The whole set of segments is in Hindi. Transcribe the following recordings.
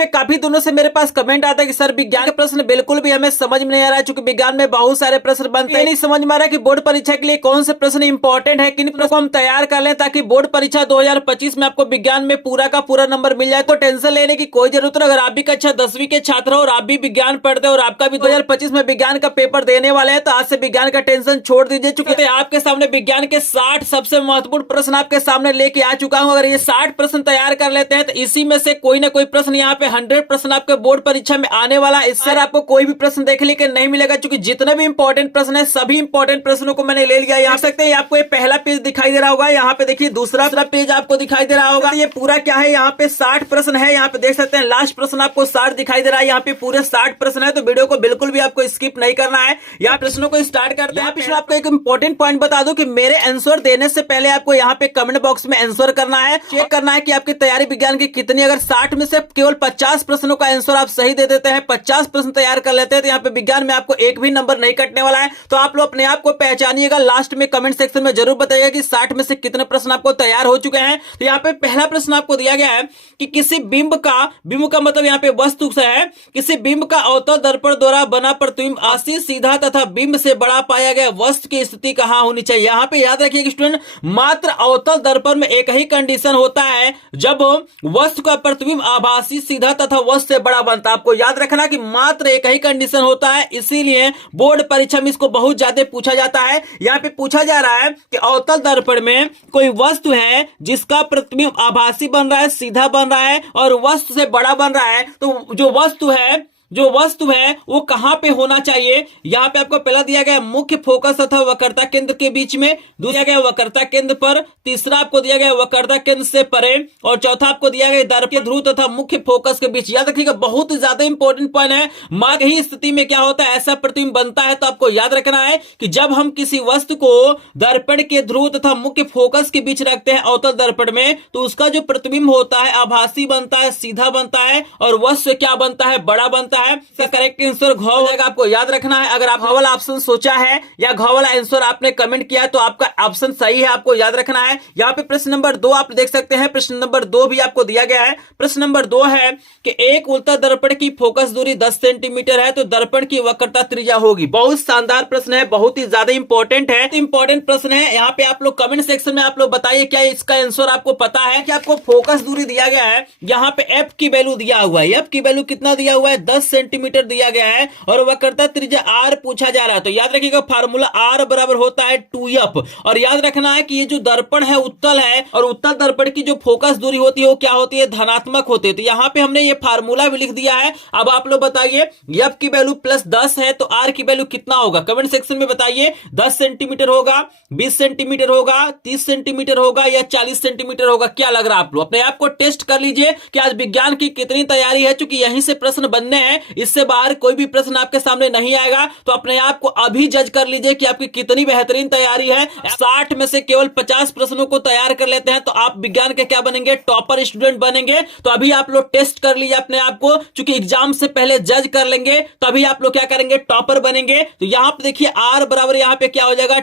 पे काफी दिनों से मेरे पास कमेंट आता है कि सर विज्ञान के प्रश्न बिल्कुल भी हमें समझ में नहीं आ रहा है, क्योंकि विज्ञान में बहुत सारे प्रश्न बनते हैं, नहीं समझ में आ रहा है कि बोर्ड परीक्षा के लिए कौन से प्रश्न इंपॉर्टेंट है, किन प्रश्नों को हम तैयार कर लें ताकि बोर्ड परीक्षा 2025 में आपको विज्ञान में पूरा का पूरा नंबर मिल जाए। तो टेंशन लेने की कोई जरूरत नहीं। अगर आप भी कक्षा 10वीं के छात्र हो और आप भी विज्ञान पढ़ते हो और आपका भी 2025 में विज्ञान का पेपर देने वाले हैं, तो आज से विज्ञान का टेंशन छोड़ दीजिए, चूंकि आपके सामने विज्ञान के 60 सबसे महत्वपूर्ण प्रश्न आपके सामने लेके आ चुका हूं। अगर ये 60 प्रश्न तैयार कर लेते हैं तो इसी में से कोई ना कोई प्रश्न यहाँ पे 100 प्रश्न आपके बोर्ड परीक्षा में आने वाला। इससे आपको कोई भी प्रश्न देखने के नहीं मिलेगा, क्योंकि जितने भी इंपॉर्टेंट प्रश्न है सभी इंपॉर्टेंट प्रश्नों को मैंने ले लिया। यहाँ सकते हैं आपको ये पहला पेज दिखाई दे रहा होगा, यहाँ पे देखिए दूसरा पेज आपको दिखाई दे रहा होगा। ये पूरा क्या है, यहाँ पे 60 प्रश्न है। यहाँ पे देख सकते हैं लास्ट प्रश्न आपको 60 दिखाई दे रहा है। यहाँ पे पूरे 60 प्रश्न है, तो वीडियो को बिल्कुल भी आपको स्किप नहीं करना है। यहाँ प्रश्नों को स्टार्ट करते हैं। पिछले आपको एक इंपॉर्टेंट पॉइंट बता दूं कि मेरे आंसर देने से पहले आपको यहाँ पे कमेंट बॉक्स में आंसर करना है, चेक करना है कि आपकी तैयारी विज्ञान की कितनी। अगर 60 में से केवल 50 प्रश्नों का आंसर आप सही दे देते हैं, 50 प्रश्न तैयार कर लेते हैं, तो यहाँ पे विज्ञान में आपको एक भी नंबर नहीं कटने वाला है। तो आप लोग अपने आप को पहचानिएगा, लास्ट में कमेंट सेक्शन में जरूर बताइएगा कि 60 में से कितने प्रश्न आपको तैयार हो चुके हैं। तो यहाँ पे पहला प्रश्न आपको दिया गया है कि किसी बिंब का मतलब यहाँ पे वस्तु से है, किसी बिंब का अवतल दर्पण द्वारा बना प्रतिबिंब आसी सीधा तथा बिंब से बड़ा पाया गया वस्तु की स्थिति कहां होनी चाहिए। यहाँ पे याद रखिए स्टूडेंट, मात्र अवतल दर्पण में एक ही कंडीशन होता है जब वस्तु का प्रतिबिंब आभासी सीधा तथा वस्तु से बड़ा बनता है। आपको याद रखना कि मात्र एक ही कंडीशन होता है, इसीलिए बोर्ड परीक्षा में इसको बहुत ज्यादा पूछा जाता है। यहाँ पे पूछा जा रहा है कि अवतल दर्पण में कोई वस्तु है जिसका प्रतिबिंब आभासी बन रहा है, सीधा बन रहा है और वस्तु से बड़ा बन रहा है, तो जो वस्तु है वो कहां पे होना चाहिए। यहाँ पे आपको पहला दिया गया मुख्य फोकस तथा वक्रता केंद्र के बीच में, दूसरा गया वक्रता केंद्र पर, तीसरा आपको दिया गया वक्रता केंद्र से परे और चौथा आपको दिया गया दर्पण ध्रुव तथा मुख्य फोकस के बीच। याद रखिएगा, बहुत ज्यादा इंपॉर्टेंट पॉइंट है। मात्र ही स्थिति में क्या होता है, ऐसा प्रतिबिंब बनता है। तो आपको याद रखना है कि जब हम किसी वस्तु को दर्पण के ध्रुव तथा मुख्य फोकस के बीच रखते हैं अवतल दर्पण में, तो उसका जो प्रतिबिंब होता है आभासी बनता है, सीधा बनता है और वस्तु से क्या बनता है, बड़ा बनता है। इसका करेक्ट आंसर घ हो जाएगा। आपको याद रखना है, अगर आप घ वाला ऑप्शन सोचा है या घ वाला आंसर आपने कमेंट किया है तो आपका ऑप्शन सही है, आपको याद रखना है। यहाँ पे प्रश्न नंबर 2 आप देख सकते हैं, प्रश्न नंबर 2 भी आपको दिया गया है। प्रश्न नंबर 2 है कि एक उत्तल दर्पण की फोकस दूरी 10 सेंटीमीटर है तो दर्पण की वक्रता त्रिज्या होगी। बहुत शानदार प्रश्न है, बहुत ही ज्यादा इंपॉर्टेंट है, इंपॉर्टेंट प्रश्न है। यहाँ पे आप लोग कमेंट सेक्शन में आप लोग बताइए क्या इसका आंसर आपको पता है। कि आपको फोकस दूरी दिया गया है, यहाँ पे एफ की वैल्यू दिया हुआ है, एफ की वैल्यू कितना दिया हुआ है, 10 सेंटीमीटर दिया गया है और वक्रता त्रिज्या आर पूछा जा रहा है। तो याद रखिएगा फार्मूला आर बराबर होता है 2f। और याद रखना है कि ये जो दर्पण है उत्तल है और उत्तल दर्पण की जो फोकस दूरी होती है वो क्या होती है, धनात्मक होती है। तो यहाँ पे हमने ये फार्मूला भी लिख दिया है। अब आप लोग बताइए f की वैल्यू +10 है तो r की वैल्यू कितना होगा, कमेंट सेक्शन में बताइए। 10 सेंटीमीटर होगा, 20 सेंटीमीटर होगा, 30 सेंटीमीटर होगा या 40 सेंटीमीटर होगा। क्या लग रहा है आप लोग अपने आप को टेस्ट कर लीजिए कि आज विज्ञान की कितनी तैयारी है, क्योंकि यहीं से प्रश्न बनने हैं, इससे बाहर कोई भी प्रश्न आपके सामने नहीं आएगा। तो अपने आप को अभी जज कर लीजिए कि आपकी कितनी बेहतरीन तैयारी है। 60 में से केवल 50 प्रश्नों को तैयार कर लेते हैं तो आप विज्ञान के क्या बनेंगे, टॉपर स्टूडेंट बनेंगे। तो अभी आप लोग टेस्ट कर लीजिए अपने आप को, क्योंकि एग्जाम से पहले जज कर लेंगे तभी आप लोग क्या करेंगे, टॉपर बनेंगे। तो यहाँ पे देखिए आर बराबर यहाँ पे क्या हो जाएगा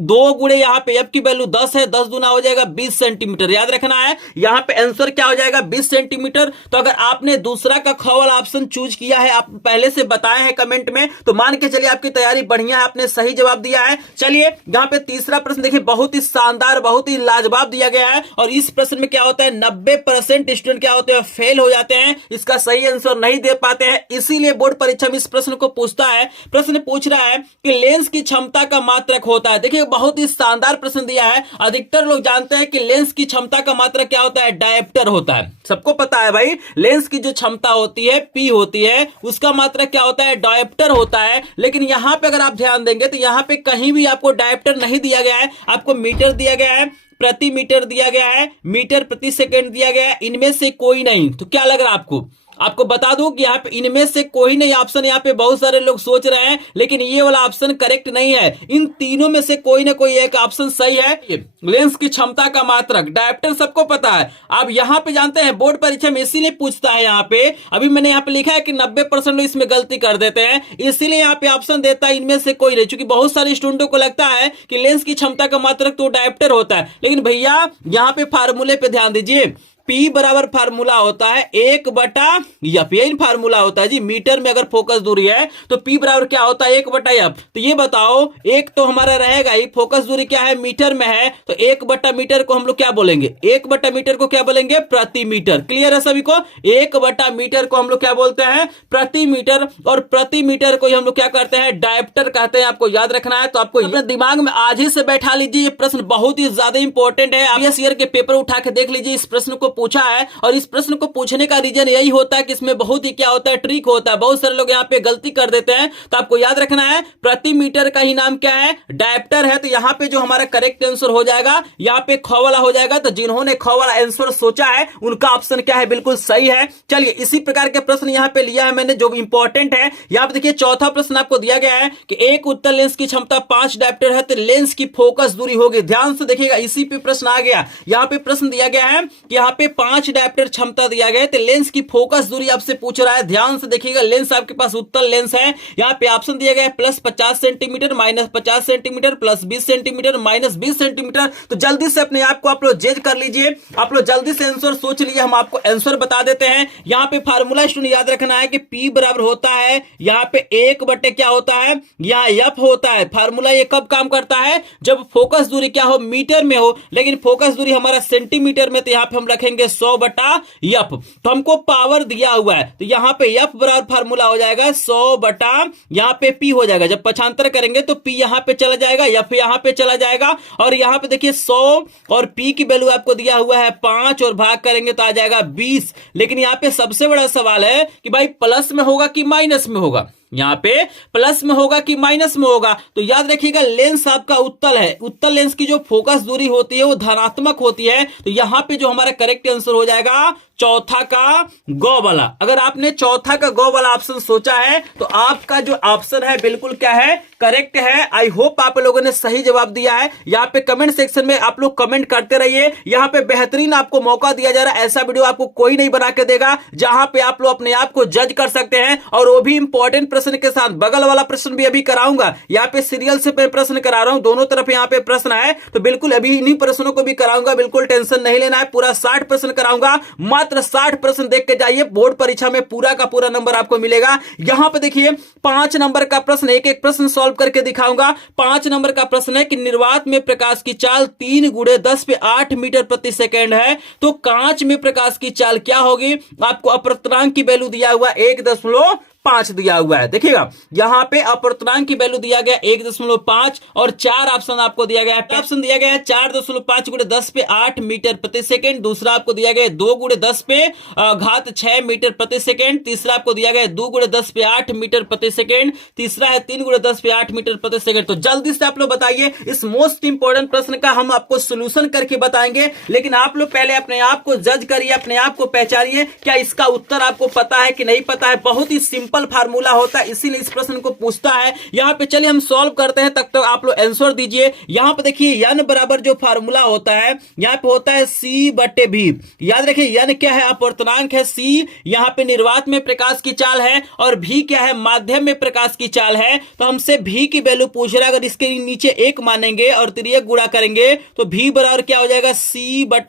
2 गुणे यहाँ पे एफ की वैल्यू 10 है, 10 दूना हो जाएगा 20 सेंटीमीटर। याद रखना है यहाँ पे आंसर क्या हो जाएगा 20 सेंटीमीटर। तो अगर आपने दूसरा का ख वाला ऑप्शन चूज किया है, आप पहले से बताए हैं कमेंट में, तो मान के चलिए आपकी तैयारी बढ़िया है, आपने सही जवाब दिया है। चलिए यहाँ पे तीसरा प्रश्न देखिए, बहुत ही शानदार, बहुत ही लाजवाब दिया गया है। और इस प्रश्न में क्या होता है 90% स्टूडेंट क्या होते हैं, फेल हो जाते हैं, इसका सही आंसर नहीं दे पाते हैं। इसीलिए बोर्ड परीक्षा में इस प्रश्न को पूछता है। प्रश्न पूछ रहा है कि लेंस की क्षमता का मात्रक होता है। देखिए बहुत ही शानदार प्रश्न दिया है। अधिकतर लोग जानते हैं कि लेंस की क्षमता का मात्रक क्या होता है, डायोप्टर होता है। सबको पता है भाई, लेंस की जो क्षमता होती है P होती है, उसका मात्रक क्या होता है, डायोप्टर होता है। लेकिन यहां पे अगर आप ध्यान देंगे तो यहां पे कहीं भी आपको डायोप्टर नहीं दिया गया है, आपको मीटर दिया गया है, प्रति मीटर दिया गया है, मीटर प्रति सेकेंड दिया गया है, इनमें से कोई नहीं। तो क्या लग रहा है आपको बता दूं कि यहाँ पे इनमें से कोई नहीं ऑप्शन, यहाँ पे बहुत सारे लोग सोच रहे हैं, लेकिन ये वाला ऑप्शन करेक्ट नहीं है। इन तीनों में से कोई ना कोई एक ऑप्शन सही है। लेंस की क्षमता का मात्रक डायोप्टर सबको पता है। आप यहाँ पे जानते हैं बोर्ड परीक्षा में इसीलिए पूछता है। यहाँ पे अभी मैंने यहाँ पे लिखा है कि 90% लोग इसमें गलती कर देते हैं, इसीलिए यहाँ पे ऑप्शन देता है इनमें से कोई नहीं। चूंकि बहुत सारे स्टूडेंटों को लगता है कि लेंस की क्षमता का मात्रक तो डायोप्टर होता है, लेकिन भैया यहाँ पे फार्मूले पे ध्यान दीजिए। P बराबर फार्मूला होता है 1/f, यही फार्मूला होता है जी। मीटर में अगर फोकस दूरी है तो P बराबर क्या होता है 1/f। तो ये बताओ, एक तो हमारा रहेगा ही, फोकस दूरी क्या है मीटर में है, तो 1/मीटर को हम लोग क्या बोलेंगे, 1/मीटर को क्या बोलेंगे, प्रति मीटर। क्लियर है सभी को, 1/मीटर को हम लोग क्या बोलते हैं, प्रति मीटर। और प्रति मीटर को हम लोग क्या करते हैं, डायप्टर कहते हैं। आपको याद रखना है, तो आपको अपने दिमाग में आज ही से बैठा लीजिए। ये प्रश्न बहुत ही ज्यादा इंपॉर्टेंट है। प्रीवियस ईयर के पेपर उठा के देख लीजिए, इस प्रश्न को पूछा है। और इस प्रश्न को पूछने का रीजन यही होता है कि इसमें बहुत ही क्या होता है, ट्रिक होता है। बहुत सारे लोग यहाँ पे गलती कर देते हैं, तो आपको याद रखना है प्रति मीटर का ही नाम क्या है, डायप्टर है। तो यहाँ पे जो हमारा करेक्ट आंसर हो जाएगा, यहाँ पे ख वाला हो जाएगा। तो जिन्होंने ख वाला आंसर सोचा है उनका ऑप्शन क्या है, बिल्कुल सही है। चलिए, इसी प्रकार के प्रश्न यहाँ पे लिया है मैंने जो इंपॉर्टेंट है। यहाँ पे देखिए चौथा प्रश्न आपको दिया गया है कि एक उत्तल लेंस की क्षमता 5 डायप्टर है, तो लेंस की फोकस दूरी होगी। ध्यान से देखिएगा, इसी पे प्रश्न आ गया। यहाँ पे प्रश्न दिया गया है कि यहाँ पे 5 डायप्टर क्षमता दिया गया है, तो लेंस की फोकस दूरी आपसे पूछ रहा है। ध्यान से देखिएगा, लेंस आपके पास उत्तल लेंस है। यहाँ पे ऑप्शन दिया गया है +50 सेंटीमीटर, -50 सेंटीमीटर, +20 सेंटीमीटर, -20 सेंटीमीटर। तो जल्दी से अपने आप को आप लोग जज कर लीजिए। आप लोग जल्दी से आंसर सोच लीजिए, हम आपको आंसर बता देते हैं। यहाँ पे फार्मूला स्टूडेंट याद रखना है कि P बराबर होता है यहाँ पे 1/, क्या होता है, यहाँ f होता है। फार्मूला ये कब काम करता है, जब फोकस दूरी क्या हो, मीटर में हो, लेकिन फोकस दूरी हमारा सेंटीमीटर में, तो यहाँ पे हम रखेंगे 100/f। तो हमको पावर दिया हुआ है, तो यहाँ पे f बराबर फार्मूला हो जाएगा 100/ यहाँ पे P हो जाएगा। जब पक्षांतर करेंगे तो P यहाँ पे चला जाएगा, f यहाँ पे चला जाएगा। और यहाँ पे देखिए 100 और P की वैल्यू आपको दिया हुआ है 5, और भाग करेंगे तो आ जाएगा 20। लेकिन यहाँ पे सबसे बड़ा सवाल है कि भाई प्लस में होगा कि माइनस में होगा, यहाँ पे प्लस में होगा कि माइनस में होगा। तो याद रखिएगा, लेंस आपका उत्तल है, उत्तल लेंस की जो फोकस दूरी होती है वो धनात्मक होती है। तो यहाँ पे जो हमारा करेक्ट आंसर हो जाएगा चौथा का गौ वाला। अगर आपने चौथा का गौ वाला ऑप्शन सोचा है तो आपका जो ऑप्शन है बिल्कुल क्या है, करेक्ट है। आई होप आप लोगों ने सही जवाब दिया है। यहाँ पे कमेंट सेक्शन में आप लोग कमेंट करते रहिए। यहाँ पे बेहतरीन आपको मौका दिया जा रहा है, ऐसा वीडियो आपको कोई नहीं बना के देगा जहां पे आप लोग अपने आप को जज कर सकते हैं। और वो भी इंपॉर्टेंट प्रश्न के साथ। बगल वाला प्रश्न भी अभी कराऊंगा, यहाँ पे सीरियल से प्रश्न करा रहा हूं, दोनों तरफ यहाँ पे प्रश्न है, तो बिल्कुल अभी इन्हीं प्रश्नों को भी कराऊंगा। बिल्कुल टेंशन नहीं लेना है, पूरा 60 प्रश्न कराऊंगा। मात्र 60 प्रश्न देख के जाइए, बोर्ड परीक्षा में पूरा का पूरा नंबर आपको मिलेगा। यहां पे देखिए 5 नंबर का प्रश्न, एक एक प्रश्न सॉल्व करके दिखाऊंगा। 5 नंबर का प्रश्न है कि निर्वात में प्रकाश की चाल 3 × 10⁸ मीटर प्रति सेकेंड है, तो कांच में प्रकाश की चाल क्या होगी। आपको अपवर्तनांक की वैल्यू दिया हुआ 1.5 दिया हुआ है। देखिएगा, यहां पे अपवर्तनांक की वैल्यू दिया गया 1.5 और 4 ऑप्शन आपको दिया गया है। ऑप्शन दिया गया है 4.5 × 10⁸ मीटर प्रति सेकेंड। दूसरा आपको दिया गया 2 × 10⁶ मीटर प्रति सेकेंड। तीसरा आपको दिया गया 2 × 10⁸ मीटर प्रति सेकेंड। तीसरा है 3 × 10⁸ मीटर प्रति सेकेंड। तो जल्दी से आप लोग बताइए, इस मोस्ट इंपोर्टेंट प्रश्न का हम आपको सोल्यूशन करके बताएंगे, लेकिन आप लोग पहले अपने आप को जज करिए, अपने आप को पहचानिए, क्या इसका उत्तर आपको पता है कि नहीं पता है। बहुत ही सिंपल फार्मूला होता है, इसीलिए इस प्रश्न को पूछता है। यहां पे चलिए हम सॉल्व करते हैं, तब तक आप लोग आंसर दीजिए। यहां पे देखिए n बराबर जो फार्मूला होता है, यहां पे होता है C/V। याद रखिए, n क्या है, अपवर्तनांक है, C यहां पे निर्वात में प्रकाश की चाल है, और V क्या है, माध्यम में प्रकाश की चाल है। तो हमसे V की वैल्यू पूछ रहा है, अगर इसके नीचे 1 मानेंगे और तिर्यक गुणा करेंगे तो V बराबर क्या हो जाएगा, C/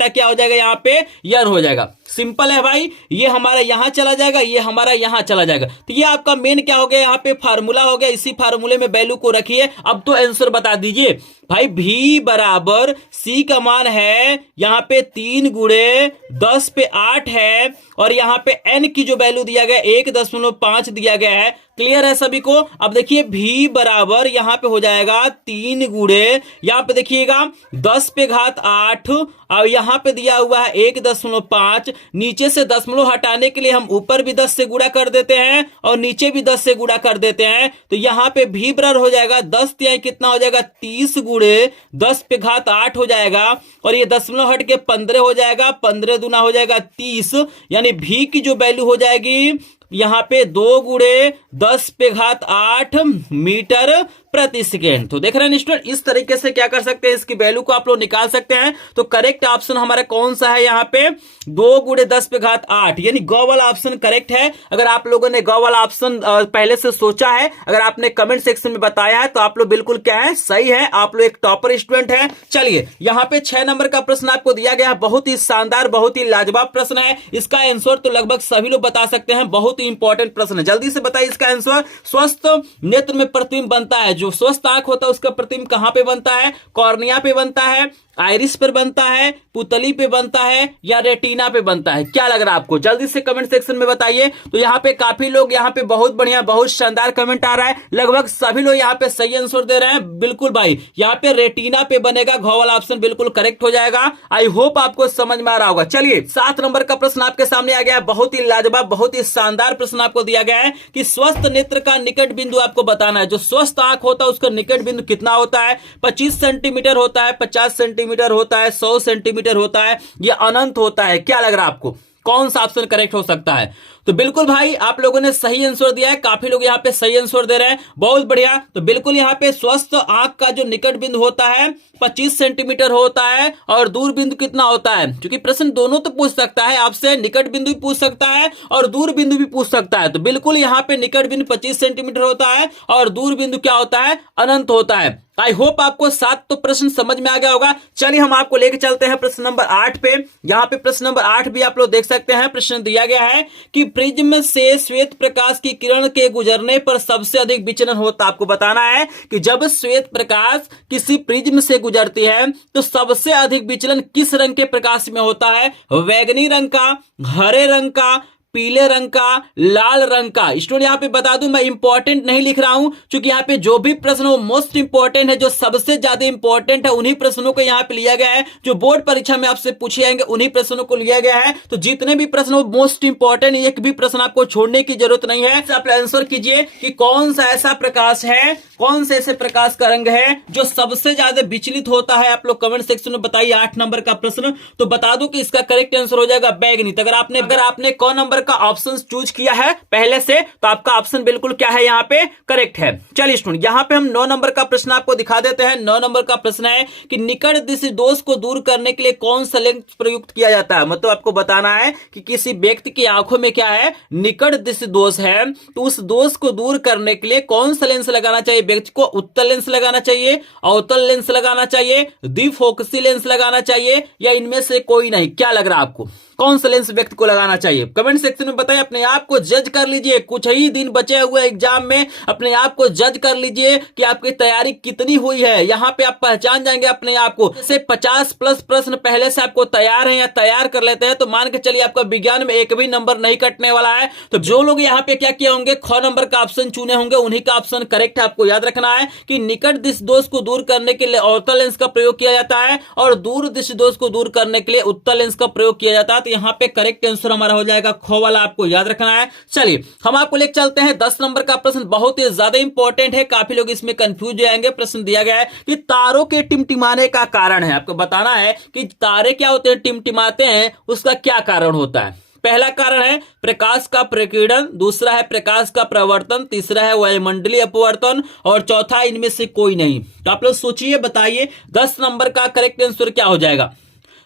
क्या हो जाएगा, यहाँ पे n हो जाएगा। सिंपल है भाई, ये हमारा यहां चला जाएगा, ये हमारा यहां चला जाएगा। तो ये आपका मेन क्या हो गया, यहाँ पे फार्मूला हो गया। इसी फार्मूले में वैल्यू को रखिए। अब तो आंसर बता दीजिए भाई। V बराबर C का मान है यहाँ पे 3 × 10⁸ है, और यहाँ पे n की जो वैल्यू दिया गया 1.5 दिया गया है। क्लियर है सभी को। अब देखिए V बराबर यहाँ पे हो जाएगा 3 × यहाँ पे देखिएगा 10⁸, और यहाँ पे दिया हुआ है 1.5। नीचे से दशमलव हटाने के लिए हम ऊपर भी 10 से गुणा कर देते हैं और नीचे भी 10 से गुणा कर देते हैं। तो यहाँ पे V बराबर हो जाएगा 10 तिहाई कितना हो जाएगा, 30 × 10⁸ हो जाएगा, और ये दशमलव हट के 15 हो जाएगा, 15 दूना हो जाएगा 30। यानी V की जो वैल्यू हो जाएगी यहाँ पे 2 × 10⁸ मीटर प्रति सेकेंड। तो देख रहे हैं स्टूडेंट, इस तरीके से क्या कर सकते हैं, इसकी वैल्यू को आप लोग निकाल सकते हैं। तो करेक्ट ऑप्शन हमारा कौन सा है यहाँ पे, 2 × 10⁸, यानी गौ वाला ऑप्शन करेक्ट है। अगर आप लोगों ने गौ वाला ऑप्शन पहले से सोचा है, अगर आपने कमेंट सेक्शन में बताया है, तो आप लोग बिल्कुल क्या है, सही है, आप लोग एक टॉपर स्टूडेंट है। चलिए यहाँ पे 6 नंबर का प्रश्न आपको दिया गया है, बहुत ही शानदार, बहुत ही लाजवाब प्रश्न है। इसका आंसर तो लगभग सभी लोग बता सकते हैं, बहुत ही इंपॉर्टेंट प्रश्न है। जल्दी से बताइए इसका आंसर। स्वस्थ नेत्र में प्रतिबिंब बनता है, जो स्वस्थ आंख होता है उसका प्रतिबिंब कहां पे बनता है, कॉर्निया पे बनता है, आइरिस पर बनता है, पुतली पे बनता है, या रेटिना पे बनता है? क्या लग रहा है आपको, जल्दी से कमेंट सेक्शन में बताइए। तो यहाँ पे काफी लोग, यहाँ पे बहुत बढ़िया, बहुत शानदार कमेंट आ रहा है, लगभग सभी लोग यहाँ पे सही आंसर दे रहे हैं। बिल्कुल भाई, यहाँ पे रेटिना पे बनेगा, घ वाला ऑप्शन बिल्कुल करेक्ट हो जाएगा। आई होप आपको समझ में आ रहा होगा। चलिए 7 नंबर का प्रश्न आपके सामने आ गया, बहुत ही लाजवाब, बहुत ही शानदार प्रश्न आपको दिया गया है कि स्वस्थ नेत्र का निकट बिंदु आपको बताना है। जो स्वस्थ आंख होता है उसका निकट बिंदु कितना होता है, 25 सेंटीमीटर होता है, 50 सेंटीमीटर होता है, 100 सेंटीमीटर होता है, यह अनंत होता है? क्या लग रहा है आपको, कौन सा ऑप्शन करेक्ट हो सकता है? तो बिल्कुल भाई, आप लोगों ने सही आंसर दिया है, काफी लोग यहाँ पे सही आंसर दे रहे हैं, बहुत बढ़िया। तो बिल्कुल यहाँ पे स्वस्थ आंख का जो निकट बिंदु होता है 25 सेंटीमीटर होता है, और दूर बिंदु कितना होता है, क्योंकि प्रश्न दोनों तो पूछ सकता है आपसे, निकट बिंदु भी पूछ सकता है और दूर बिंदु भी पूछ सकता है। तो बिल्कुल यहाँ पे निकट बिंदु 25 सेंटीमीटर होता है और दूर बिंदु क्या होता है, अनंत होता है। आई होप आपको 7 तो प्रश्न समझ में आ गया होगा। चलिए हम आपको लेके चलते हैं प्रश्न नंबर 8 पे। यहाँ पे प्रश्न नंबर 8 भी आप लोग देख सकते हैं। प्रश्न दिया गया है कि प्रिज्म से श्वेत प्रकाश की किरण के गुजरने पर सबसे अधिक विचलन होता। आपको बताना है कि जब श्वेत प्रकाश किसी प्रिज्म से गुजरती है तो सबसे अधिक विचलन किस रंग के प्रकाश में होता है, बैंगनी रंग का, हरे रंग का, पीले रंग का, लाल रंग का? स्टूडेंट यहाँ पे बता दूं, मैं इंपॉर्टेंट नहीं लिख रहा हूं, क्योंकि यहाँ पे जो भी प्रश्न वो मोस्ट इंपॉर्टेंट है, जो सबसे ज्यादा इंपॉर्टेंट है, उन्हीं प्रश्नों को यहाँ पे लिया गया है। जो बोर्ड परीक्षा में आपसे पूछे जाएंगे उन्हीं प्रश्नों को लिया गया है। तो जितने भी प्रश्न वो मोस्ट इंपॉर्टेंट, एक भी प्रश्न आपको छोड़ने की जरूरत नहीं है। आप आंसर कीजिए कि कौन सा ऐसा प्रकाश है, कौन से ऐसे प्रकाश का रंग है जो सबसे ज्यादा विचलित होता है। आप लोग कमेंट सेक्शन में बताइए। 8 नंबर का प्रश्न तो बता दो कि इसका करेक्ट आंसर हो जाएगा बैंगनी। अगर आपने कौन नंबर का ऑप्शन चूज किया है पहले से, तो आपका ऑप्शन बिल्कुल क्या है, यहाँ पे करेक्ट है। चलिए स्टूडेंट, यहाँ पे हम 9 नंबर का प्रश्न आपको दिखा देते हैं। 9 नंबर का प्रश्न है कि निकट दृष्टि दोष को दूर करने के लिए कौन सा लेंस प्रयुक्त किया जाता है। मतलब आपको बताना है कि किसी व्यक्ति की आंखों में क्या है, निकट दृष्टि दोष है, तो उस दोष को दूर करने के लिए कौन सा लेंस लगाना चाहिए व्यक्ति को? उत्तल लेंस लगाना चाहिए, अवतल लेंस लगाना चाहिए, द्विफोकसी लेंस लगाना चाहिए, या इनमें से कोई नहीं? क्या लग रहा है आपको, कौन सा लेंस व्यक्ति को लगाना चाहिए? कमेंट सेक्शन में बताइए। अपने आप को जज कर लीजिए, कुछ ही दिन बचे हुए एग्जाम में, अपने आप को जज कर लीजिए कि आपकी तैयारी कितनी हुई है। यहाँ पे आप पहचान जाएंगे अपने आप को। जैसे 50+ प्रश्न पहले से आपको तैयार है या तैयार कर लेते हैं, तो मान के चलिए आपका विज्ञान में एक भी नंबर नहीं कटने वाला है। तो जो लोग यहाँ पे क्या किए होंगे, ख नंबर का ऑप्शन चुने होंगे, उन्हीं का ऑप्शन करेक्ट है। आपको याद रखना है कि निकट दृष्टि दोष को दूर करने के लिए अवतल लेंस का प्रयोग किया जाता है और दूर दृष्टि दोष को दूर करने के लिए उत्तल लेंस का प्रयोग किया जाता है। तो यहाँ पे करेक्ट आंसर हमारा हो जाएगा ख वाला, आपको याद रखना है। चलिए हम आपको लेकर चलते हैं 10 नंबर का प्रश्न, बहुत ही ज्यादा इंपॉर्टेंट है, काफी लोग इसमें कंफ्यूज जाएंगे। प्रश्न दिया गया है कि तारों के टिमटिमाने का कारण है। आपको बताना है कि तारे क्या होते हैं, टिमटिमाते हैं, उसका क्या कारण होता है। पहला कारण है प्रकाश का प्रकीर्णन, दूसरा है प्रकाश का प्रवर्तन, तीसरा है वायुमंडलीय अपवर्तन, और चौथा इनमें से कोई नहीं। तो आप लोग सोचिए, बताइए 10 नंबर का करेक्ट आंसर क्या हो जाएगा?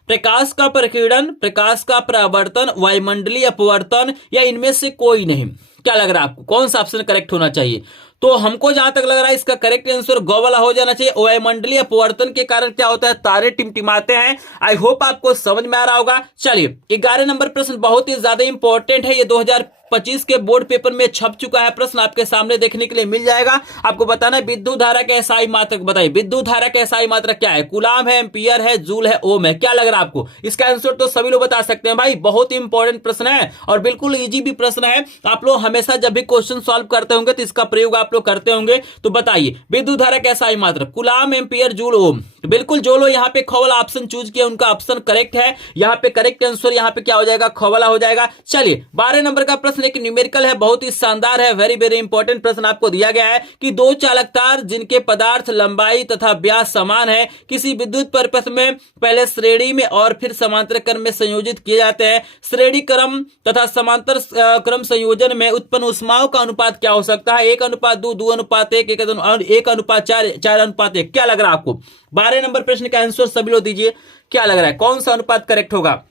प्रकाश का प्रकीर्णन, प्रकाश का परावर्तन, वायुमंडलीय अपवर्तन, या इनमें से कोई नहीं? क्या लग रहा है आपको, कौन सा ऑप्शन करेक्ट होना चाहिए? तो हमको जहां तक लग रहा है इसका करेक्ट आंसर ग वाला हो जाना चाहिए। वायुमंडलीय अपवर्तन के कारण क्या होता है, तारे टिमटिमाते हैं। आई होप आपको समझ में आ रहा होगा। चलिए 11 नंबर प्रश्न बहुत ही ज्यादा इंपॉर्टेंट है, ये 2025 के बोर्ड पेपर में छप चुका है। प्रश्न आपके सामने देखने के लिए मिल जाएगा। आपको बताना है विद्युत धारा के एसआई मात्रक। बताइए विद्युत धारा के एसआई मात्रक क्या है? कूलाम है, एम्पियर है, जूल है, ओम है? क्या लग रहा है आपको? इसका आंसर तो सभी लोग बता सकते हैं भाई, बहुत ही इंपॉर्टेंट प्रश्न है और बिल्कुल इजी भी प्रश्न है। आप लोग हमेशा जब भी क्वेश्चन सॉल्व करते होंगे तो इसका प्रयोग आप लोग करते होंगे। तो बताइए विद्युत धारा का एसआई मात्रक, कूलाम, एम्पियर, जूल, ओम। तो बिल्कुल जो लोग यहाँ पे ख वाला ऑप्शन चूज किया उनका ऑप्शन करेक्ट है। यहाँ पे करेक्ट आंसर यहाँ पे क्या हो जाएगा, ख वाला हो जाएगा। चलिए 12 नंबर का प्रश्न प्रश्न एक न्यूमेरिकल है, बहुत ही शानदार है, वेरी वेरी इंपॉर्टेंट प्रश्न आपको दिया गया है कि दो चालक तार जिनके पदार्थ लंबाई तथा व्यास समान है किसी विद्युत परिपथ में पहले श्रेणी में और फिर समांतर क्रम में संयोजित किए जाते हैं। श्रेणी क्रम तथा समांतर क्रम संयोजन में उत्पन्न ऊष्माओं का अनुपात क्या हो सकता है? 1:2, 2:1, 1:4, 4:1। क्या लग रहा है आपको? 12 नंबर प्रश्न का आंसर सभी लोग दीजिए, क्या लग रहा है कौन सा अनुपात करेक्ट होगा?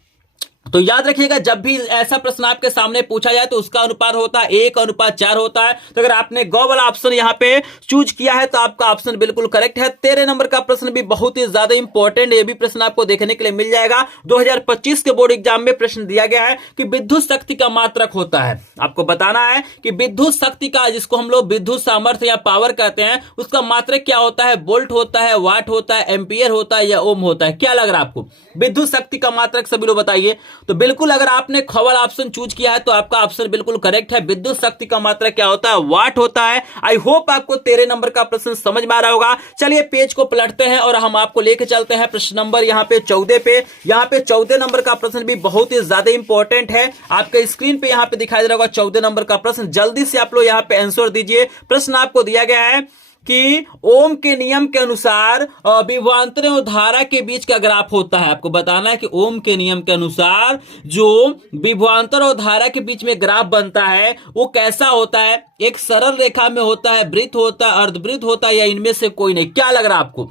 तो याद रखिएगा, जब भी ऐसा प्रश्न आपके सामने पूछा जाए तो उसका अनुपात होता है 1:4 होता है। तो अगर आपने गौ वाला ऑप्शन यहां पे चूज किया है तो आपका ऑप्शन बिल्कुल करेक्ट है। 13 नंबर का प्रश्न भी बहुत ही ज्यादा इंपॉर्टेंट, ये भी प्रश्न आपको देखने के लिए मिल जाएगा। 2025 के बोर्ड एग्जाम में प्रश्न दिया गया है कि विद्युत शक्ति का मात्रक होता है। आपको बताना है कि विद्युत शक्ति का, जिसको हम लोग विद्युत सामर्थ्य या पावर कहते हैं, उसका मात्रक क्या होता है? वोल्ट होता है, वाट होता है, एम्पियर होता है या ओम होता है? क्या लग रहा है आपको? विद्युत शक्ति का मात्रक सभी लोग बताइए। तो बिल्कुल अगर आपने खबर ऑप्शन चूज किया है तो आपका ऑप्शन बिल्कुल करेक्ट है। विद्युत शक्ति का मात्रक क्या होता है? वाट होता है। आई होप आपको 13 नंबर का प्रश्न समझ में आ रहा होगा। चलिए पेज को पलटते हैं और हम आपको लेके चलते हैं प्रश्न नंबर यहाँ पे 14 पे। यहाँ पे 14 नंबर का प्रश्न भी बहुत ही ज्यादा इंपॉर्टेंट है। आपके स्क्रीन पे यहाँ पे दिखाई दे रहा होगा 14 नंबर का प्रश्न। जल्दी से आप लोग यहाँ पे आंसर दीजिए। प्रश्न आपको दिया गया है कि ओम के नियम के अनुसार विभवांतर और धारा के बीच का ग्राफ होता है। आपको बताना है कि ओम के नियम के अनुसार जो विभवांतर और धारा के बीच में ग्राफ बनता है वो कैसा होता है? एक सरल रेखा में होता है, वृत्त होता है, अर्धवृत्त होता है, या इनमें से कोई नहीं? क्या लग रहा है आपको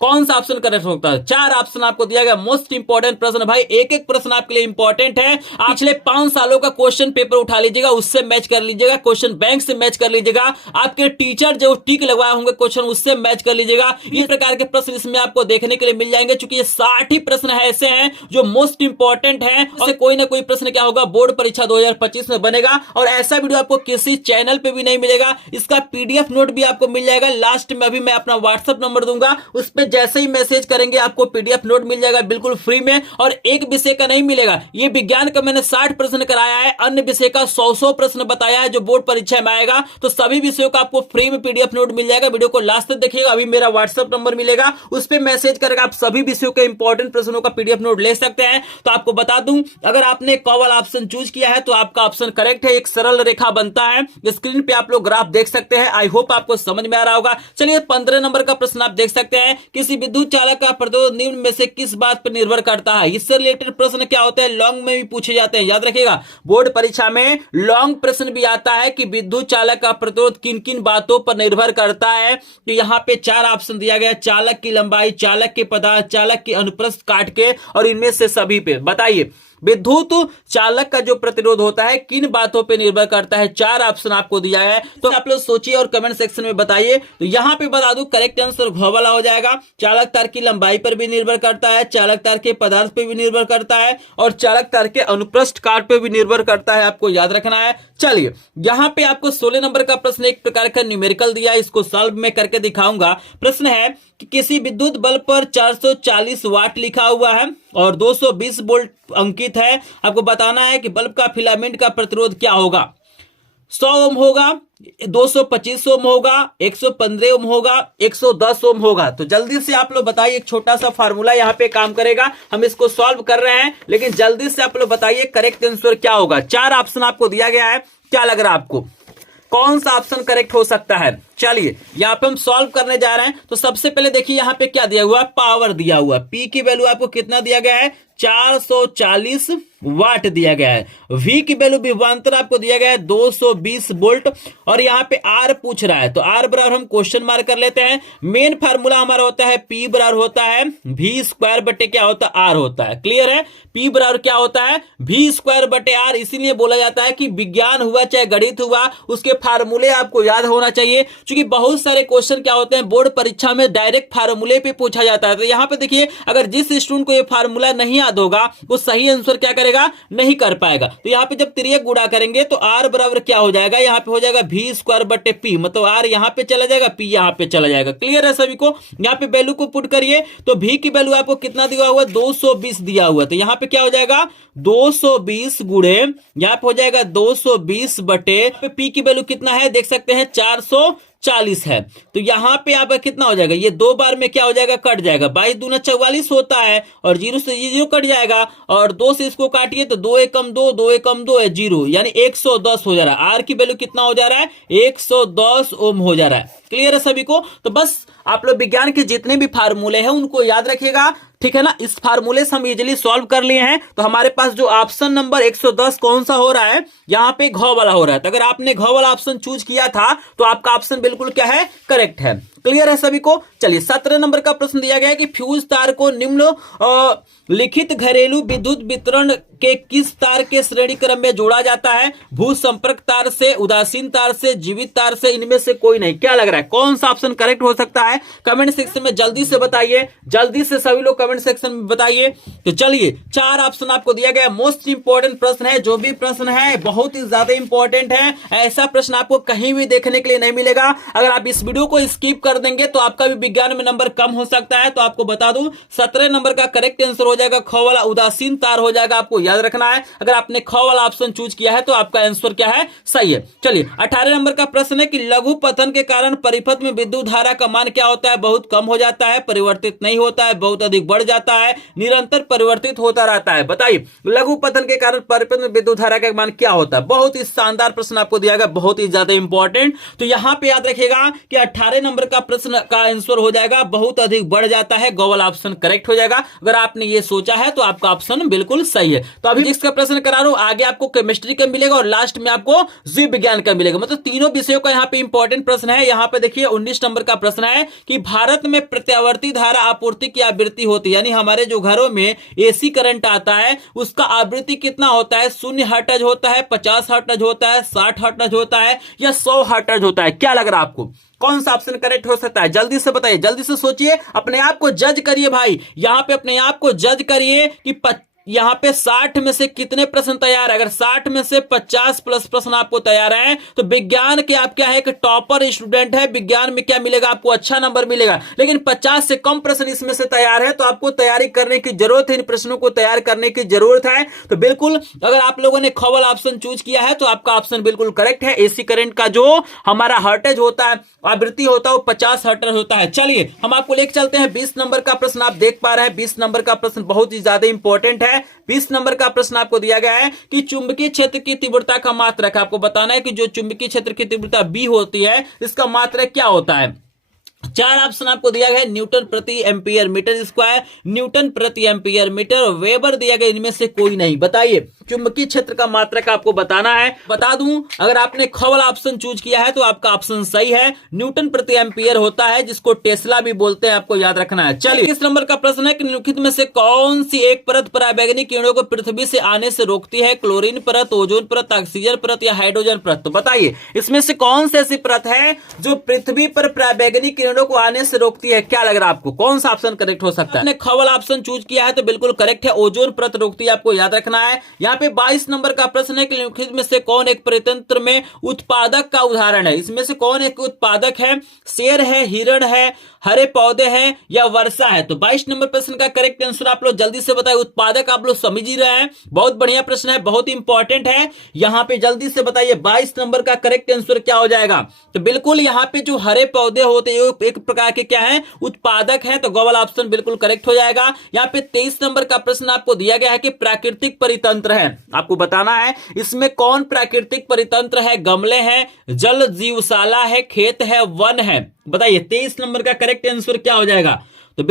कौन सा ऑप्शन करेक्ट होता है? 4 ऑप्शन आपको दिया गया। मोस्ट इंपॉर्टेंट प्रश्न भाई, एक एक प्रश्न आपके लिए इंपॉर्टेंट है। आप पिछले 5 सालों का क्वेश्चन पेपर उठा लीजिएगा, उससे मैच कर लीजिएगा, क्वेश्चन बैंक से मैच कर लीजिएगा, आपके टीचर जो टिक लगवाए होंगे क्वेश्चन उससे मैच कर लीजिएगा। इस प्रकार के प्रश्न इसमें आपको देखने के लिए मिल जाएंगे। चूंकि ये 60 ही प्रश्न है ऐसे हैं जो मोस्ट इंपॉर्टेंट है, और कोई ना कोई प्रश्न क्या होगा बोर्ड परीक्षा 2025 में बनेगा। और ऐसा वीडियो आपको किसी चैनल पे भी नहीं मिलेगा। इसका पीडीएफ नोट भी आपको मिल जाएगा। लास्ट में अभी मैं अपना व्हाट्सएप नंबर दूंगा, उस पर जैसे ही मैसेज करेंगे आपको पीडीएफ नोट मिल जाएगा बिल्कुल फ्री में। और एक विषय का नहीं मिलेगा। ये विज्ञान का मैंने 60 प्रश्न कराया है, अन्य विषय का 100 प्रश्न बताया है जो बोर्ड परीक्षा में आएगा। तो सभी विषयों का आपको फ्री में पीडीएफ नोट मिल जाएगा। वीडियो को लास्ट तक देखिएगा। अभी मेरा व्हाट्सएप नंबर मिलेगा, उस पर मैसेज करके आप सभी विषयों के इंपॉर्टेंट प्रश्नों का पीडीएफ नोट ले सकते हैं। तो आपको बता दूं, अगर आपने क वाला ऑप्शन चूज किया है तो आपका ऑप्शन करेक्ट है। एक सरल रेखा बनता है, स्क्रीन पे आप लोग ग्राफ देख सकते हैं। आई होप आपको समझ में आ रहा होगा। चलिए 15 नंबर का प्रश्न आप देख सकते हैं। किसी विद्युत चालक का प्रतिरोध निम्न में से किस बात पर निर्भर करता है? इससे रिलेटेड प्रश्न क्या होते हैं, लॉन्ग में भी पूछे जाते हैं। याद रखिएगा, बोर्ड परीक्षा में लॉन्ग प्रश्न भी आता है कि विद्युत चालक का प्रतिरोध किन किन बातों पर निर्भर करता है। तो यहाँ पे 4 ऑप्शन दिया गया: चालक की लंबाई, चालक के पदार्थ, चालक की अनुप्रस्थ काट के, और इनमें से सभी पे। बताइए विद्युत चालक का जो प्रतिरोध होता है किन बातों पे निर्भर करता है? 4 ऑप्शन आपको दिया है। तो आप लोग सोचिए और कमेंट सेक्शन में बताइए। तो यहां पे बता दूं, करेक्ट आंसर घ वाला हो जाएगा। चालक तार की लंबाई पर भी निर्भर करता है, चालक तार के पदार्थ पे भी निर्भर करता है, और चालक तार के अनुप्रस्थ काट पे भी निर्भर करता है। आपको याद रखना है। चलिए यहां पे आपको 16 नंबर का प्रश्न एक प्रकार का न्यूमेरिकल दिया है, इसको सॉल्व में करके दिखाऊंगा। प्रश्न है कि किसी विद्युत बल्ब पर 440 वाट लिखा हुआ है और 220 वोल्ट अंकित है। आपको बताना है कि बल्ब का फिलामेंट का प्रतिरोध क्या होगा। 100 ओम होगा, 225 ओम होगा, 115 ओम होगा, 110 ओम होगा। तो जल्दी से आप लोग बताइए। एक छोटा सा फार्मूला यहाँ पे काम करेगा, हम इसको सॉल्व कर रहे हैं, लेकिन जल्दी से आप लोग बताइए करेक्ट आंसर क्या होगा। 4 ऑप्शन आपको दिया गया है, क्या लग रहा है आपको कौन सा ऑप्शन करेक्ट हो सकता है? चलिए यहाँ पे हम सॉल्व करने जा रहे हैं। तो सबसे पहले देखिए यहाँ पे क्या दिया हुआ है, पावर दिया हुआ है। पी की वैल्यू आपको कितना दिया गया है? 440 वाट दिया गया है। V की वैल्यू विभवांतर आपको दिया गया है 220 वोल्ट, और यहाँ पे R पूछ रहा है। तो R बराबर हम क्वेश्चन मार्क कर लेते हैं। मेन फार्मूला हमारा होता है P बराबर होता है V² बटे क्या होता है? R होता है। क्लियर है? P बराबर क्या होता है? V² बटे R। इसीलिए बोला जाता है कि विज्ञान हुआ चाहे गणित हुआ, उसके फार्मूले आपको याद होना चाहिए। क्योंकि बहुत सारे क्वेश्चन क्या होते हैं बोर्ड परीक्षा में डायरेक्ट फार्मूले पे पूछा जाता है। तो यहाँ पे देखिए, अगर जिस स्टूडेंट को ये फार्मूला नहीं याद होगा वो सही आंसर क्या करेगा? नहीं कर पाएगा। तो यहाँ पे जब तिर्यक गुणा करेंगे तो R बराबर क्या हो जाएगा? यहाँ पे हो जाएगा V² बटे P। मतलब R यहाँ पे चला जाएगा, P यहाँ पे चला जाएगा। क्लियर है सभी को? यहाँ पे वैल्यू को पुट करिए तो V की वैल्यू आपको कितना दिया हुआ? 220 दिया हुआ। तो यहाँ पे क्या हो जाएगा? 220 गुणे यहाँ पे हो जाएगा 220 बटे P की वैल्यू कितना है देख सकते हैं, 440 40 है। तो यहाँ पे आपका कितना हो जाएगा, ये 2 बार में क्या हो जाएगा, कट जाएगा। 22 दूना 44 होता है और 0 से 0 कट जाएगा और 2 से इसको काटिए तो 2 एकम 2, 2 एकम 2 है 0, यानी 110 हो जा रहा है। आर की वैल्यू कितना हो जा रहा है, 110 ओम हो जा रहा है। क्लियर है सभी को? तो बस आप लोग विज्ञान के जितने भी फार्मूले हैं उनको याद रखिएगा, ठीक है ना। इस फार्मूले से हम इजीली सॉल्व कर लिए हैं। तो हमारे पास जो ऑप्शन नंबर 110 कौन सा हो रहा है, यहाँ पे घ वाला हो रहा है। तो अगर आपने घ वाला ऑप्शन चूज किया था तो आपका ऑप्शन बिल्कुल क्या है, करेक्ट है। क्लियर है सभी को? चलिए 17 नंबर का प्रश्न दिया गया है कि फ्यूज तार को निम्न लिखित घरेलू विद्युत वितरण के किस तार के श्रेणी क्रम में जोड़ा जाता है, भू संपर्क तार से, उदासीन तार से, जीवित तार से, इनमें से कोई नहीं। क्या लग रहा है, कौन सा ऑप्शन करेक्ट हो सकता है? कमेंट सेक्शन में जल्दी से बताइए, जल्दी से सभी लोग कमेंट सेक्शन में बताइए। तो चलिए 4 ऑप्शन आपको दिया गया। मोस्ट इंपॉर्टेंट प्रश्न है, जो भी प्रश्न है बहुत ही ज्यादा इंपॉर्टेंट है। ऐसा प्रश्न आपको कहीं भी देखने के लिए नहीं मिलेगा। अगर आप इस वीडियो को स्किप कर देंगे तो आपका भी विज्ञान में नंबर कम हो सकता है। तो आपको बता दूं 17 नंबर का करेक्ट आंसर हो जाएगा ख वाला, उदासीन तार हो जाएगा। आपको याद रखना है, अगर आपने ख वाला ऑप्शन चूज किया है तो आपका आंसर क्या है, सही है। चलिए 18 नंबर का प्रश्न है कि लघु पतन के कारण परिपथ में विद्युत धारा का मान क्या होता है, बहुत कम हो जाता है, परिवर्तित नहीं होता है, बहुत अधिक बढ़ जाता है, निरंतर परिवर्तित होता रहता है। बताइए लघु पतन के कारण परिपथ में विद्युत धारा का मान क्या होता है। बहुत ही शानदार प्रश्न आपको दिया गया, बहुत ही ज्यादा इंपॉर्टेंट। तो यहां पे याद रखिएगा कि 18 नंबर का प्रश्न का आंसर हो जाएगा बहुत अधिक बढ़ जाता है, ग वाला ऑप्शन करेक्ट हो जाएगा। अगर आपने ये सोचा है तो आपका ऑप्शन बिल्कुल सही है। तो अभी फिजिक्स का प्रश्न करा रहा हूं, आगे आपको केमिस्ट्री का मिलेगा और लास्ट में आपको जीव विज्ञान का मिलेगा। मतलब तीनों विषयों का यहाँ पे इंपॉर्टेंट प्रश्न है। यहाँ पे देखिए 19 नंबर का प्रश्न है कि भारत में प्रत्यावर्ती धारा आपूर्ति की आवृत्ति होती है, यानी हमारे जो घरों में एसी करंट आता है उसका आवृत्ति कितना होता है, 0 हर्ट्ज होता है, 50 हर्ट्ज होता है, 60 हर्ट्ज होता है या 100 हर्ट्ज होता है। क्या लग रहा है आपको, कौन सा ऑप्शन करेक्ट हो सकता है? जल्दी से बताइए, जल्दी से सोचिए, अपने आप को जज करिए भाई। यहां पे अपने आप को जज करिए कि यहां पे 60 में से कितने प्रश्न तैयार है। अगर 60 में से 50 प्लस प्रश्न आपको तैयार है तो विज्ञान के आप क्या है, एक टॉपर स्टूडेंट है, विज्ञान में क्या मिलेगा आपको, अच्छा नंबर मिलेगा। लेकिन 50 से कम प्रश्न इसमें से तैयार है तो आपको तैयारी करने की जरूरत है, इन प्रश्नों को तैयार करने की जरूरत है। तो बिल्कुल अगर आप लोगों ने ख वाला ऑप्शन चूज किया है तो आपका ऑप्शन बिल्कुल करेक्ट है। एसी करंट का जो हमारा हर्टेज होता है, आवृत्ति होता है, वो 50 हर्ट्ज होता है। चलिए हम आपको लेकर चलते हैं 20 नंबर का प्रश्न। आप देख पा रहे हैं 20 नंबर का प्रश्न बहुत ही ज्यादा इंपॉर्टेंट है। 20 नंबर का प्रश्न आपको दिया गया है कि चुंबकीय क्षेत्र की तीव्रता का मात्रक, आपको बताना है कि जो चुंबकीय क्षेत्र की तीव्रता बी होती है इसका मात्रक क्या होता है। 4 ऑप्शन आपको दिया गया है, न्यूटन प्रति एम्पियर मीटर स्क्वायर, न्यूटन प्रति एम्पियर मीटर, वेबर दिया गया, इनमें से कोई नहीं। बताइए चुंबकीय क्षेत्र का मात्रक आपको बताना है। बता दूं अगर आपने ख वाला ऑप्शन चूज किया है तो आपका ऑप्शन सही है, न्यूटन प्रति एम्पियर होता है, जिसको टेस्ला भी बोलते हैं, आपको याद रखना है। चलिए 21 नंबर का प्रश्न है कि निम्नलिखित में से कौन सी एक परत पराबैंगनी किरणों को पृथ्वी से आने से रोकती है, क्लोरीन परत, ओजोन परत, ऑक्सीजन परत या हाइड्रोजन परत। तो बताइए इसमें से कौन सी ऐसी परत है जो पृथ्वी पर पराबैंगनी किरणों को आने से रोकती है। क्या लग रहा है आपको, कौन सा ऑप्शन करेक्ट हो सकता है? आपने ख वाला ऑप्शन चूज किया है तो बिल्कुल करेक्ट है, ओजोन परत रोकती है, आपको याद रखना है। यहाँ पे 22 नंबर का प्रश्न है कि निम्नलिखित में से कौन एक परितंत्र में उत्पादक का उदाहरण है। इसमें से कौन एक उत्पादक है, शेर है, हिरण है, हरे पौधे हैं या वर्षा है। तो 22 नंबर प्रश्न का करेक्ट आंसर आप लोग जल्दी से बताइए। उत्पादक आप लोग समझ ही रहे हैं, बहुत बढ़िया प्रश्न है, बहुत इंपॉर्टेंट है। यहां पे जल्दी से बताइए 22 नंबर का करेक्ट आंसर क्या हो जाएगा। तो बिल्कुल यहाँ पे जो हरे पौधे होते हैं एक प्रकार के क्या है, उत्पादक है, तो ग वाला ऑप्शन बिल्कुल करेक्ट हो जाएगा। यहाँ पे 23 नंबर का प्रश्न आपको दिया गया है कि प्राकृतिक परितंत्र है, आपको बताना है इसमें कौन प्राकृतिक परितंत्र है। गमले हैं, जल जीवशाला है, खेत है, वन है। बताइए 23 नंबर का करेक्ट आंसर क्या हो जाएगा। तो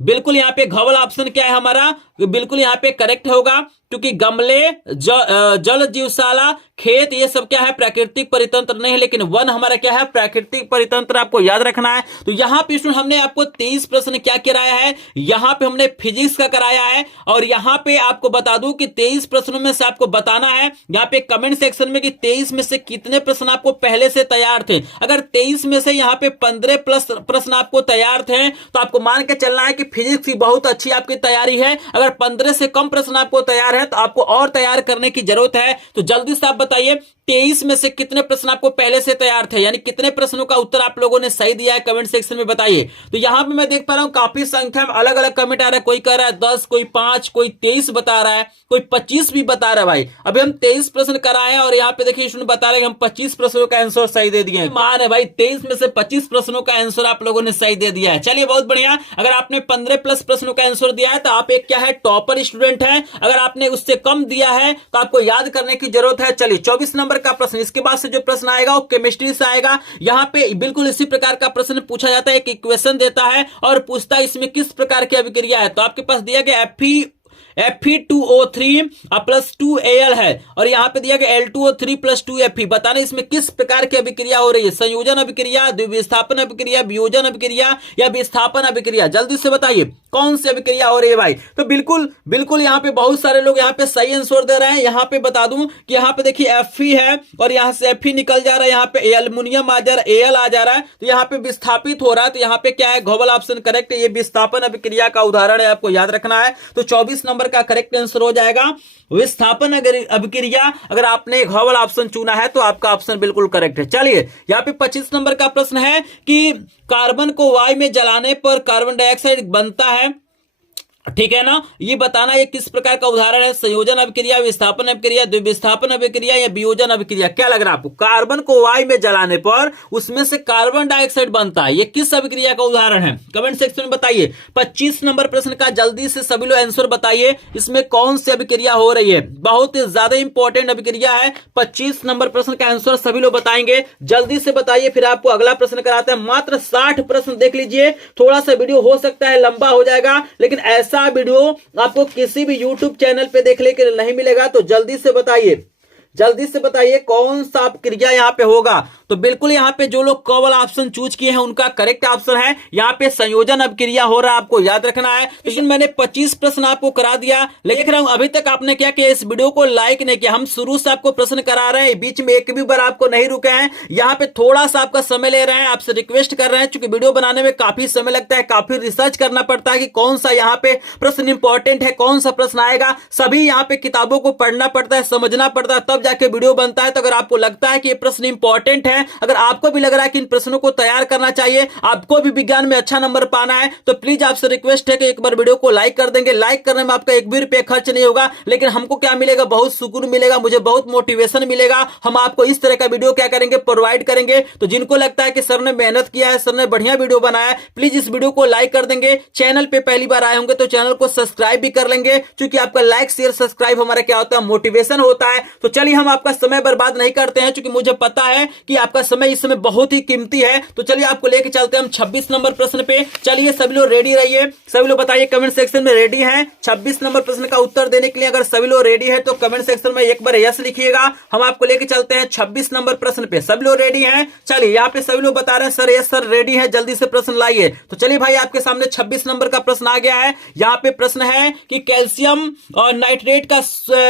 बिल्कुल यहाँ पे घ वाला ऑप्शन क्या है हमारा, बिल्कुल यहाँ पे करेक्ट होगा, क्योंकि गमले, जल जीवशाला, खेत, ये सब क्या है, प्राकृतिक परितंत्र नहीं है, लेकिन वन हमारा क्या है, प्राकृतिक परितंत्र, आपको याद रखना है। तो यहाँ पे हमने आपको 23 प्रश्न क्या कराया है, यहाँ पे हमने फिजिक्स का कराया है। और यहाँ पे आपको बता दूं कि 23 प्रश्नों में से आपको बताना है यहाँ पे कमेंट सेक्शन में कि 23 में से कितने प्रश्न आपको पहले से तैयार थे। अगर 23 में से यहाँ पे 15 प्लस प्रश्न आपको तैयार थे तो आपको मान के चलना है कि फिजिक्स की बहुत अच्छी आपकी तैयारी है। अगर 15 से कम प्रश्न आपको तैयार है तो आपको और तैयार करने की जरूरत है। तो जल्दी से आप बताइए 23 में से कितने प्रश्न आपको पहले से तैयार थे, यानी कितने प्रश्नों का उत्तर आप लोगों ने सही दिया है, कमेंट सेक्शन में बताइए। तो यहां पे मैं देख पा रहा हूं काफी संख्या में अलग अलग कमेंट आ रहा है, कोई कह रहा है 10, कोई 5, कोई 23 बता रहा है, कोई 25 भी बता रहा है। भाई अभी हम 23 प्रश्न कराए हैं और यहाँ पे देखिए स्टूडेंट बता रहे हैं हम 25 प्रश्नों का आंसर सही दे दिए हैं। मान है भाई 23 में से 25 प्रश्नों का आंसर आप लोगों ने सही दे दिया है। चलिए बहुत बढ़िया। अगर आपने 15 प्लस प्रश्नों का आंसर दिया है तो आप एक क्या है, टॉपर स्टूडेंट है। अगर आपने उससे कम दिया है तो आपको याद करने की जरूरत है। चलिए 24 नंबर का प्रश्न, इसके बाद से जो प्रश्न आएगा वो केमिस्ट्री से आएगा। यहां पे बिल्कुल इसी प्रकार का प्रश्न पूछा जाता है, एक इक्वेशन देता है और पूछता है इसमें किस प्रकार की अभिक्रिया है। तो आपके पास दिया गया Fe2O3 प्लस 2Al है और यहां पे दिया गया L2O3 प्लस 2Fe। बताना इसमें किस प्रकार की अभिक्रिया हो रही है, संयोजन अभिक्रिया, द्विविस्थापन अभिक्रिया, वियोजन अभिक्रिया या विस्थापन अभिक्रिया। जल्दी से बताइए कौन सी अभिक्रिया हो रही है भाई। तो बिल्कुल यहां पे बहुत सारे लोग यहां पे सही आंसर दे रहे हैं। यहां पे बता दूं कि यहां पे देखिए Fe है और यहां से Fe निकल जा रहा है, यहां पे एल्युमिनियम आ जा रहा है, Al आ जा रहा है, तो यहां पे विस्थापित हो रहा है। तो यहां पे क्या है, घोवल ऑप्शन करेक्ट है, ये विस्थापन अभिक्रिया का उदाहरण है, आपको याद रखना है। तो 24 नंबर का करेक्ट आंसर हो जाएगा विस्थापन अभिक्रिया। अगर आपने घोवल ऑप्शन चुना है तो आपका ऑप्शन बिल्कुल करेक्ट है। चलिए यहाँ पे 25 नंबर का प्रश्न है कि कार्बन को वायु में जलाने पर कार्बन डाइऑक्साइड बनता है, ठीक है ना। ये बताना ये किस प्रकार का उदाहरण है, संयोजन अभिक्रिया, विस्थापन अभिक्रिया, द्विविस्थापन अभिक्रिया या वियोजन अभिक्रिया। क्या लग रहा है आपको, कार्बन को वायु में जलाने पर उसमें से कार्बन डाइऑक्साइड बनता है, ये किस अभिक्रिया का उदाहरण है, कमेंट सेक्शन में बताइए। 25 नंबर प्रश्न का जल्दी से सभी लोग आंसर बताइए, इसमें कौन सी अभिक्रिया हो रही है। बहुत ही ज्यादा इंपॉर्टेंट अभिक्रिया है। 25 नंबर प्रश्न का आंसर सभी लोग बताएंगे, जल्दी से बताइए, फिर आपको अगला प्रश्न कराते हैं। मात्र 60 प्रश्न देख लीजिए, थोड़ा सा वीडियो हो सकता है लंबा हो जाएगा, लेकिन ऐसा वीडियो आपको किसी भी YouTube चैनल पे देखने के लिए नहीं मिलेगा। तो जल्दी से बताइए कौन सा अभिक्रिया यहाँ पे होगा। तो बिल्कुल यहाँ पे जो लोग क वाला ऑप्शन चूज किए हैं उनका करेक्ट ऑप्शन है, यहाँ पे संयोजन अभिक्रिया हो रहा है, आपको याद रखना है। लेकिन मैंने 25 प्रश्न आपको करा दिया, लेकिन देख रहा हूं अभी तक आपने क्या किया, इस वीडियो को लाइक नहीं किया। हम शुरू से आपको प्रश्न करा रहे हैं, बीच में एक भी बार आपको नहीं रुके हैं। यहाँ पे थोड़ा सा आपका समय ले रहे हैं, आपसे रिक्वेस्ट कर रहे हैं, क्योंकि वीडियो बनाने में काफी समय लगता है, काफी रिसर्च करना पड़ता है कि कौन सा यहाँ पे प्रश्न इंपॉर्टेंट है, कौन सा प्रश्न आएगा। सभी यहाँ पे किताबों को पढ़ना पड़ता है, समझना पड़ता है, तब जाके वीडियो बनता है। तो अगर आपको लगता है कि ये प्रश्न इंपॉर्टेंट है, अगर आपको भी लग रहा है कि इन प्रश्नों को तैयार करना चाहिए, आपको भी विज्ञान में अच्छा नंबर पाना है, तो प्लीज आपसे रिक्वेस्ट है कि एक बार वीडियो को लाइक कर देंगे। लाइक करने में आपका 1 भी रुपया खर्च नहीं होगा, लेकिन हमको क्या मिलेगा, बहुत सुकून मिलेगा, मुझे बहुत मोटिवेशन मिलेगा। हम आपको इस तरह का वीडियो क्या करेंगे, प्रोवाइड करेंगे। तो जिनको लगता है कि सर ने मेहनत किया है, सर ने बढ़िया वीडियो बनाया है, प्लीज इस वीडियो को लाइक कर देंगे। चैनल पे पहली बार आए होंगे तो चैनल को सब्सक्राइब भी कर लेंगे, क्योंकि आपका लाइक शेयर सब्सक्राइब हमारा क्या होता है, मोटिवेशन होता है। तो चलिए हम आपका समय बर्बाद नहीं करते हैं, क्योंकि मुझे पता है कि आपका समय इस समय बहुत ही कीमती है। तो चलिए आपको लेके चलते हैं हम 26 नंबर प्रश्न पे। चलिए सभी लोग रेडी रहिए, सभी लोग बताइए कमेंट सेक्शन में रेडी हैं 26 नंबर प्रश्न का उत्तर देने के लिए। अगर सभी लोग रेडी है तो कमेंट सेक्शन में एक बार यस लिखिएगा। हम आपको लेके चलते हैं 26 नंबर प्रश्न पे। सभी लोग रेडी हैं? चलिए यहाँ पे सभी लोग बता रहे हैं सर यस सर रेडी है, जल्दी से प्रश्न लाइए। तो चलिए भाई आपके सामने 26 नंबर का प्रश्न आ गया है। यहाँ पे प्रश्न है कि कैल्शियम और नाइट्रेट का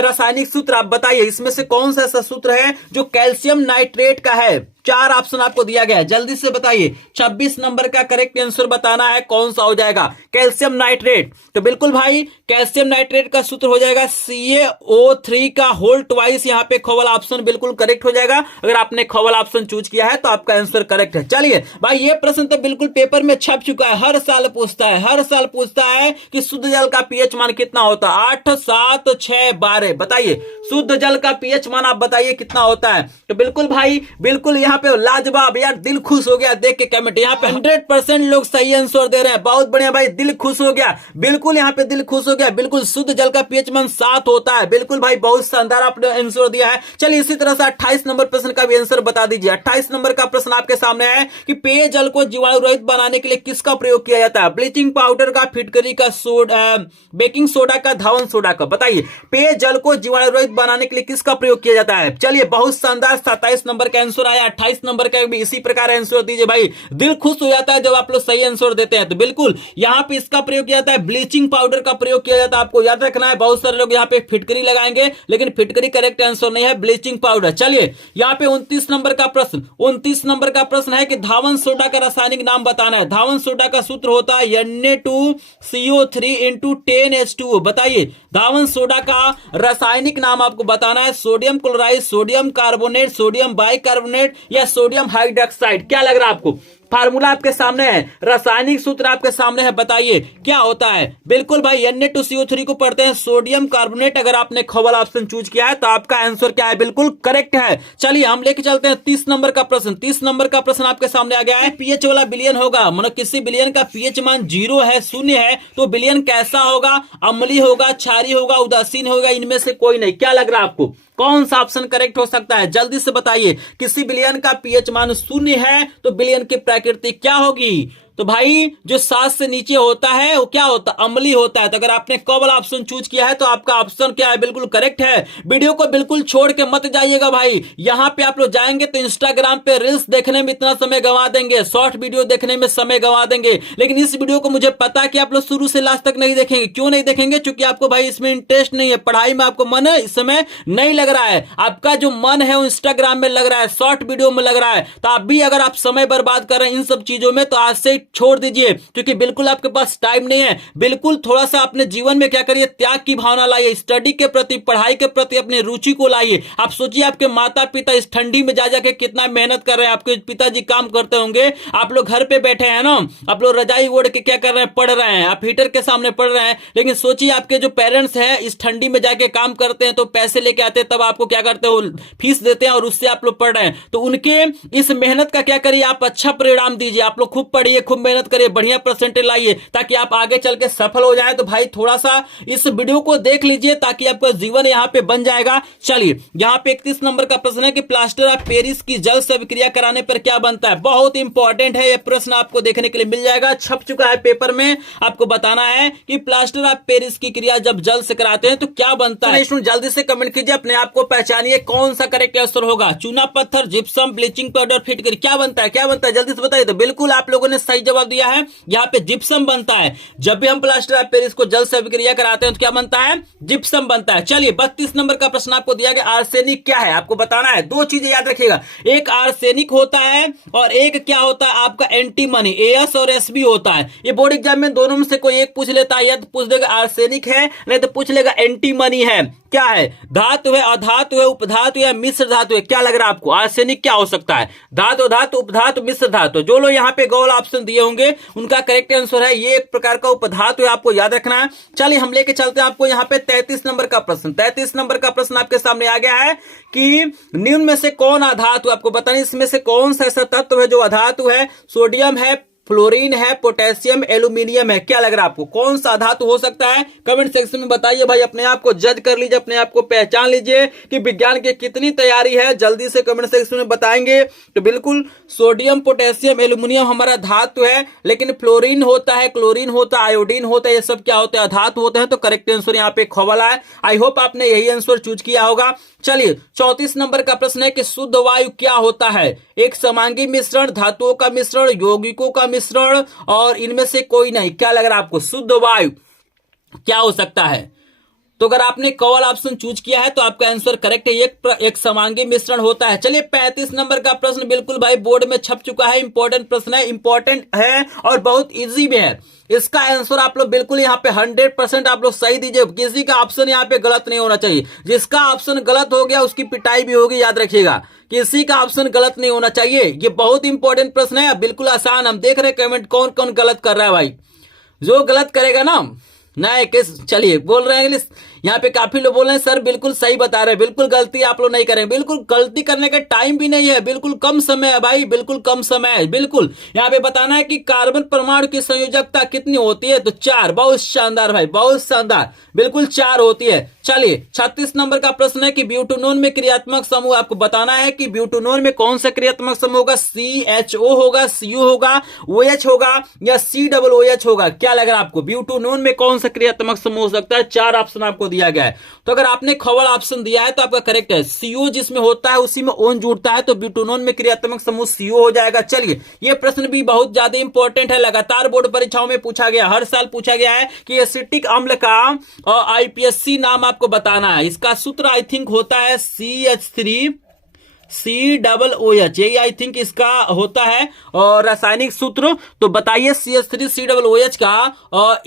रासायनिक सूत्र आप बताइए, इसमें से कौन सा ऐसा सूत्र है जो कैल्शियम नाइट्रेट का है। 4 ऑप्शन आपको दिया गया है, जल्दी से बताइए। 26 नंबर का करेक्ट आंसर बताना है, कौन सा हो जाएगा। कैल्शियम नाइट्रेट, तो बिल्कुल भाई कैल्शियम नाइट्रेट का सूत्र हो जाएगा CaO3 का होल ट्वाइस। यहाँ पे ख वाला ऑप्शन बिल्कुल करेक्ट हो जाएगा। अगर आपने ख वाला ऑप्शन चूज किया है तो आपका आंसर करेक्ट है। चलिए भाई ये प्रश्न तो बिल्कुल पेपर में छप चुका है, हर साल पूछता है कि शुद्ध जल का पीएच मान कितना होता है। 8, 7, 6, 12 बताइए शुद्ध जल का पीएच मान आप बताइए कितना होता है। तो बिल्कुल भाई बिल्कुल यहाँ पे लाजवाब, यार दिल खुश हो गया देख के कमेंट। यहाँ पे 100% लोग सही आंसर दे रहे हैं, बहुत बढ़िया भाई, दिल खुश हो गया। बिल्कुल यहाँ पे दिल खुश हो गया। बिल्कुल शुद्ध जल का पीएच मान 7 होता है। बिल्कुल भाई बहुत शानदार आपने आंसर दिया है। चलिए इसी तरह से 28 नंबर प्रश्न का भी आंसर बता दीजिए। 28 नंबर का प्रश्न आपके सामने है कि पेय जल को जीवाणु रहित बनाने के लिए किसका प्रयोग किया जाता है। ब्लीचिंग पाउडर का, फिटकरी का, बेकिंग सोडा का, धावन सोडा का। बताइए पेय जल को जीवाणु रहित बनाने के लिए किसका प्रयोग किया जाता है। चलिए बहुत शानदार 27 नंबर का आंसर आया। 28 नंबर का भी इसी प्रकार आंसर दीजिए भाई। दिल खुश हो जाता है जब आप लोग सही आंसर देते हैं। तो बिल्कुल यहाँ पे इसका प्रयोग किया जाता है, ब्लीचिंग पाउडर का प्रयोग किया जाता है, आपको याद रखना है। बहुत सारे लोग यहाँ पे फिटकरी लगाएंगे, लेकिन फिटकरी करेक्ट आंसर नहीं है, ब्लीचिंग पाउडर। चलिए यहाँ पे 29 नंबर का प्रश्न, 29 नंबर का प्रश्न है कि धावन सोडा का रासायनिक नाम बताना है। धावन सोडा का सूत्र होता है Na2CO3 × 10H2O। बताइए धावन सोडा का रासायनिक नाम आपको बताना है। Sodium chloride, sodium carbonate, sodium bicarbonate या सोडियम हाइड्रोक्साइड। क्या लग रहा है आपको? फार्मूला आपके सामने है, रासायनिक सूत्र आपके सामने है, बताइए क्या होता है? बिल्कुल भाई Na2CO3 को पढ़ते हैं सोडियम कार्बोनेट। अगर आपने ख वाला ऑप्शन चूज किया है तो आपका आंसर क्या है? बिल्कुल करेक्ट है। चलिए हम लेके चलते हैं 30 नंबर का प्रश्न। 30 नंबर का प्रश्न आपके सामने आ गया है। पीएच वाला बिलियन होगा, मतलब किसी बिलियन का पीएच मान 0 है, 0 है, तो बिलियन कैसा होगा? अम्लीय होगा, क्षारीय होगा, उदासीन होगा, इनमें से कोई नहीं। क्या लग रहा है आपको? कौन सा ऑप्शन करेक्ट हो सकता है? जल्दी से बताइए। किसी बिलियन का पीएच मान 0 है तो बिलियन की प्रकृति क्या होगी? तो भाई जो 7 से नीचे होता है वो क्या होता है? अम्लीय होता है। तो अगर आपने क वाला ऑप्शन चूज किया है तो आपका ऑप्शन क्या है? बिल्कुल करेक्ट है। वीडियो को बिल्कुल छोड़ के मत जाइएगा भाई। यहां पे आप लोग जाएंगे तो इंस्टाग्राम पे रील्स देखने में इतना समय गंवा देंगे, शॉर्ट वीडियो देखने में समय गंवा देंगे, लेकिन इस वीडियो को मुझे पता है कि आप लोग शुरू से लास्ट तक नहीं देखेंगे। क्यों नहीं देखेंगे? क्योंकि आपको भाई इसमें इंटरेस्ट नहीं है, पढ़ाई में आपको मन है इस समय नहीं लग रहा है। आपका जो मन है वो इंस्टाग्राम में लग रहा है, शॉर्ट वीडियो में लग रहा है। तो आप भी अगर आप समय बर्बाद कर रहे हैं इन सब चीजों में तो आज से छोड़ दीजिए, क्योंकि बिल्कुल आपके पास टाइम नहीं है। बिल्कुल थोड़ा सा अपने जीवन में क्या करिए? त्याग की भावना लाइए, स्टडी के प्रति, पढ़ाई के प्रति अपनी रुचि को लाइए। आप सोचिए आपके माता पिता इस ठंडी में जा जाके कितना मेहनत कर रहे हैं। आपके पिताजी काम करते होंगे, आप लोग घर पे बैठे हैं ना, आप लोग रजाई ओढ़ के क्या कर रहे हैं? पढ़ रहे हैं। आप हीटर के सामने पढ़ रहे हैं, लेकिन सोचिए आपके जो पेरेंट्स हैं इस ठंडी में जाके काम करते हैं, तो पैसे लेके आते हैं, तब आपको क्या करते हो? फीस देते हैं और उससे आप लोग पढ़ रहे हैं। तो उनके इस मेहनत का क्या करिए? आप अच्छा परिणाम दीजिए। आप लोग खूब पढ़िए, खूब मेहनत करिए, बढ़िया परसेंटेज लाइए, ताकि आप आगे चल के सफल हो जाए। तो भाई थोड़ा सा इस वीडियो को देख लीजिए ताकि आपका जीवन यहाँ पे बन जाएगा। चलिए यहाँ पे 31 नंबर का प्रश्न है कि प्लास्टर ऑफ पेरिस की जल से अभिक्रिया कराने पर क्या बनता है? बहुत इंपॉर्टेंट है, यह प्रश्न आपको देखने के लिए मिल जाएगा, छप चुका है पेपर में। आपको बताना है कि प्लास्टर ऑफ पेरिस की क्रिया जब जल से कराते हैं तो क्या बनता है। जल्दी से कमेंट कीजिए, अपने आप को पहचानिए कौन सा करेक्ट आंसर होगा। चूना पत्थर, जिप्सम, ब्लीचिंग पाउडर, फिटकरी, क्या बनता है? क्या बनता है? जल्दी से बताइए। तो बिल्कुल आप लोगों ने सही जवाब दिया है, यहाँ पे जिप्सम बनता है। जब भी हम प्लास्टर ऑफ पेरिस को जल से अभिक्रिया कराते हैं तो क्या बनता है? जिप्सम बनता है। चलिए 32 नंबर का प्रश्न आपको दिया गया, आर्सेनिक क्या है? आपको बताना है। दो चीजें याद रखिएगा, एक आर्सेनिक होता है और एक क्या होता है आपका एंटीमनी, AS और SB होता है। ये बोर्ड एग्जाम में दोनों में से कोई एक पूछ लेता है, या तो पूछ देगा आर्सेनिक है, नहीं तो पूछ लेगा एंटीमनी है। क्या है? धातु है, अधातु है, उपधातु या मिश्र धातु है? क्या लग रहा है आपको? आर्सेनिक क्या हो सकता है? धातु, धातु, उपधातु, मिश्र धातु। जो लोग यहाँ पे गौल ऑप्शन दिए होंगे उनका करेक्ट आंसर है ये एक प्रकार का उपधातु है, आपको याद रखना है। चलिए हम लेके चलते हैं आपको यहाँ पे 33 नंबर का प्रश्न। 33 नंबर का प्रश्न आपके सामने आ गया है कि निम्न में से कौन अधातु? आपको बताना इसमें से कौन सा ऐसा तत्व है जो अधातु है? सोडियम है, फ्लोरीन है, पोटेशियम, एल्यूमिनियम है। क्या लग रहा है आपको? कौन सा धातु हो सकता है? कमेंट सेक्शन में बताइए भाई, अपने आप को जज कर लीजिए, अपने आप को पहचान लीजिए कि विज्ञान की कितनी तैयारी है। जल्दी से कमेंट सेक्शन में बताएंगे। तो बिल्कुल सोडियम, पोटेशियम, एल्यूमिनियम हमारा धातु है, लेकिन फ्लोरीन होता है, क्लोरीन होता है, आयोडीन होता है, ये सब क्या होते हैं? धातु होते हैं। तो करेक्ट आंसर यहाँ पे ख वाला है। आई होप आपने यही आंसर चूज किया होगा। चलिए 34 नंबर का प्रश्न है कि शुद्ध वायु क्या होता है? एक समांगी मिश्रण, धातुओं का मिश्रण, यौगिकों का मिश्रण, और इनमें से कोई नहीं। क्या लग रहा है आपको? शुद्ध वायु क्या हो सकता है? तो अगर आपने कॉल ऑप्शन चूज किया है तो आपका आंसर करेक्ट है, एक समांगी मिश्रण होता है। चलिए 35 नंबर का प्रश्न बिल्कुल भाई बोर्ड में छप चुका है, इंपॉर्टेंट प्रश्न है, इंपॉर्टेंट है और बहुत इजी में है। इसका आंसर आप लोग बिल्कुल यहाँ पे 100% आप लोग सही दीजिए। किसी का ऑप्शन यहाँ पे गलत नहीं होना चाहिए। जिसका ऑप्शन गलत हो गया उसकी पिटाई भी होगी, याद रखिएगा। किसी का ऑप्शन गलत नहीं होना चाहिए। ये बहुत इंपॉर्टेंट प्रश्न है, बिल्कुल आसान। हम देख रहे कमेंट कौन कौन गलत कर रहा है भाई। जो गलत करेगा ना नहीं किस, चलिए बोल रहे हैं इंग्लिश, यहाँ पे काफी लोग बोल रहे हैं सर बिल्कुल सही बता रहे हैं, बिल्कुल गलती आप लोग नहीं करेंगे। बिल्कुल गलती करने का टाइम भी नहीं है, बिल्कुल कम समय है भाई, बिल्कुल कम समय है। बिल्कुल यहाँ पे बताना है कि कार्बन परमाणु की संयोजकता कितनी होती है? तो 4। बहुत शानदार भाई, बहुत शानदार, बिल्कुल 4 होती है। चलिए 36 नंबर का प्रश्न है कि ब्यूटेनॉन में क्रियात्मक समूह, आपको बताना है कि ब्यूटेनॉन में कौन सा क्रियात्मक समूह होगा? CHO होगा, Cu होगा, OH होगा या COOH होगा? क्या लग रहा है आपको? ब्यूटेनॉन में कौन सा क्रियात्मक समूह हो सकता है? 4 ऑप्शन आपको आपको दिया गया है। तो अगर आपने ख वाला ऑप्शन दिया है तो आपका करेक्ट है। CO जिसमें होता है उसी में ओन जुड़ता है, तो ब्यूटेनॉन में क्रियात्मक समूह CO हो जाएगा। चलिए, ये प्रश्न भी बहुत ज्यादा इंपॉर्टेंट है, लगातार बोर्ड परीक्षाओं में पूछा गया, हर साल पूछा गया है कि एसिटिक अम्ल का IPSC नाम आपको बताना है। इसका सूत्र आई थिंक होता है CH3COOH, यही आई थिंक इसका होता है और रासायनिक सूत्र। तो बताइए CH3COOH का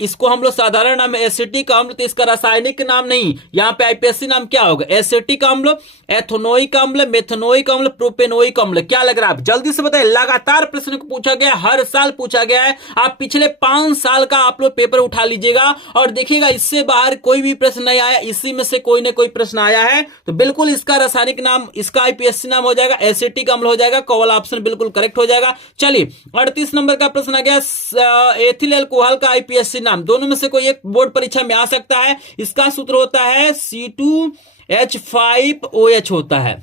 इसको हम लोग साधारण नाम एसिटिक अम्ल, तो इसका रासायनिक नाम नहीं, यहाँ पे IPSC नाम क्या होगा? एसिटिक अम्ल, एथेनोइक अम्ल, मेथेनोइक अम्ल, प्रोपेनोइक अम्ल। क्या लग रहा है? आप जल्दी से बताइए। लगातार प्रश्न को पूछा गया, हर साल पूछा गया है। आप पिछले 5 साल का आप लोग पेपर उठा लीजिएगा और देखिएगा इससे बाहर कोई भी प्रश्न नहीं आया, इसी में से कोई ना कोई प्रश्न आया है। तो बिल्कुल इसका रासायनिक नाम, इसका IPSC नाम हो जाएगा एसिटिक अम्ल हो जाएगा। क वाला ऑप्शन बिल्कुल करेक्ट हो जाएगा। चलिए, 38 नंबर का प्रश्न आ गया, एथिल अल्कोहल का IPSC नाम। दोनों में से कोई एक बोर्ड परीक्षा में आ सकता है। इसका सूत्र होता है C2H5OH होता है।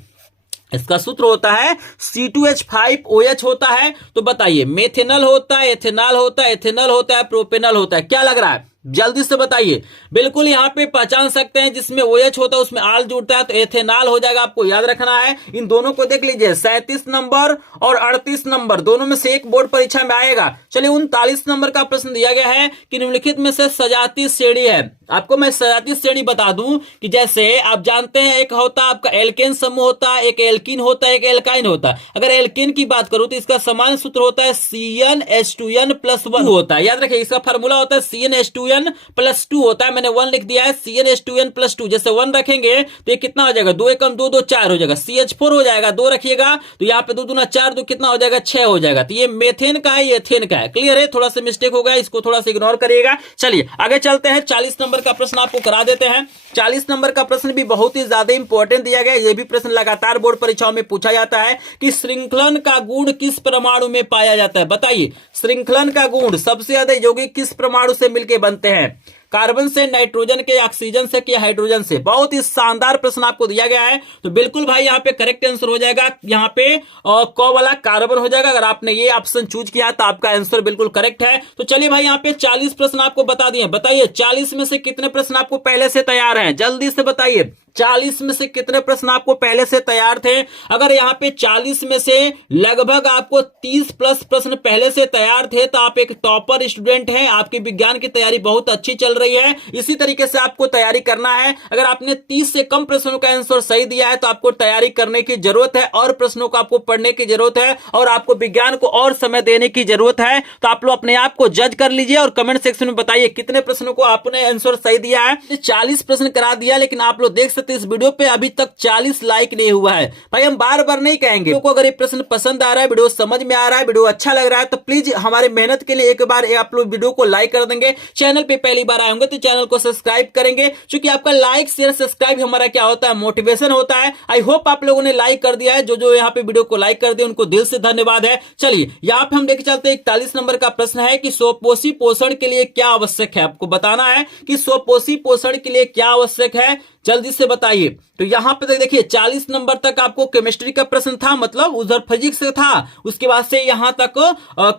इसका सूत्र होता है C2H5OH होता है। तो बताइए, मेथेनल होता है, एथेनॉल होता है, एथेनॉल होता है, प्रोपेनॉल होता है? क्या लग रहा है? जल्दी से बताइए। बिल्कुल यहाँ पे पहचान सकते हैं, जिसमें OH होता है उसमें आल जुड़ता है, तो एथेनॉल हो जाएगा। आपको याद रखना है। इन दोनों को देख लीजिए, 37 नंबर और 38 नंबर दोनों में से एक बोर्ड परीक्षा में आएगा। चलिए, 39 नंबर का प्रश्न दिया गया है कि निम्नलिखित में से सजातीय श्रेणी है। आपको मैं सजातीय श्रेणी बता दूं कि जैसे आप जानते हैं, एक होता है आपका एल्केन समूह होता है, एक एल्कीन होता है, एक एल्काइन होता है। अगर एल्केन की बात करूं तो इसका समान सूत्र होता है CnH2n+1 होता है। याद रखिए, इसका फार्मूला होता है CnH2n+2 होता है। मैंने 1 लिख दिया है, CnH2n+2। जैसे 1 रखेंगे तो ये कितना हो जाएगा? 2 एकम 2, 2 4 हो जाएगा। CH4 हो जाएगा, 2 रखिएगा तो यहाँ पे 2 दूना 4, 2 कितना हो जाएगा? 6 हो जाएगा। तो ये मेथेन का है, ये एथेन का है। क्लियर है? थोड़ा सा मिस्टेक हो गया, इसको थोड़ा सा इग्नोर करिएगा। चलिए आगे चलते हैं, 40 नंबर का प्रश्न आपको करा देते हैं। 40 नंबर का प्रश्न भी बहुत ही ज्यादा इंपॉर्टेंट दिया गया है। ये भी प्रश्न लगातार बोर्ड परीक्षाओं में पूछा जाता है कि श्रृंखलन का गुण किस परमाणु में पाया जाता है? बताइए, श्रृंखलन का गुण सबसे ज्यादा यौगिक किस परमाणु से मिलकर बनते हैं? कार्बन से, नाइट्रोजन के, ऑक्सीजन से कि हाइड्रोजन से? बहुत ही शानदार प्रश्न आपको दिया गया है। तो बिल्कुल भाई यहाँ पे करेक्ट आंसर हो जाएगा, यहाँ पे क वाला कार्बन हो जाएगा। अगर आपने ये ऑप्शन चूज किया तो आपका आंसर बिल्कुल करेक्ट है। तो चलिए भाई, यहाँ पे 40 प्रश्न आपको बता दिए। बताइए 40 में से कितने प्रश्न आपको पहले से तैयार हैं? जल्दी से बताइए, 40 में से कितने प्रश्न आपको पहले से तैयार थे? अगर यहाँ पे 40 में से लगभग आपको 30 प्लस प्रश्न पहले से तैयार थे तो आप एक टॉपर स्टूडेंट हैं। आपकी विज्ञान की तैयारी बहुत अच्छी चल रही है। इसी तरीके से आपको तैयारी करना है। अगर आपने 30 से कम प्रश्नों का आंसर सही दिया है तो आपको तैयारी करने की जरूरत है, और प्रश्नों को आपको पढ़ने की जरूरत है, और आपको विज्ञान को और समय देने की जरूरत है। तो आप लोग अपने आप को जज कर लीजिए और कमेंट सेक्शन में बताइए कितने प्रश्नों को आपने आंसर सही दिया है। 40 प्रश्न करा दिया, लेकिन आप लोग देख सकते हैं इस वीडियो पे अभी तक 40 लाइक नहीं हुआ है। भाई हम बार बार नहीं कहेंगे, को अगर ये प्रश्न पसंद आ रहा है, वीडियो समझ में आ रहा है, वीडियो अच्छा लग रहा है, तो प्लीज हमारे मेहनत के लिए एक बार आप लोग वीडियो को लाइक कर देंगे। चैनल पे पहली बार आए होंगे तो चैनल को सब्सक्राइब करेंगे, क्योंकि आपका लाइक शेयर सब्सक्राइब हमारा क्या होता है? मोटिवेशन होता है। आई होप आप लोगों ने लाइक कर दिया है। जो यहाँ पे वीडियो को लाइक कर दिया उनको दिल से धन्यवाद है। चलिए यहाँ पे हम देख चलते हैं, 41 नंबर का प्रश्न है कि स्वपोषी पोषण के लिए क्या आवश्यक है? आपको बताना है कि स्वपोषी पोषण के लिए क्या आवश्यक है। जल्दी से बताइए। तो यहाँ पे देखिए 40 नंबर तक आपको केमिस्ट्री का प्रश्न था, मतलब उधर फिजिक्स से था, उसके बाद से यहाँ तक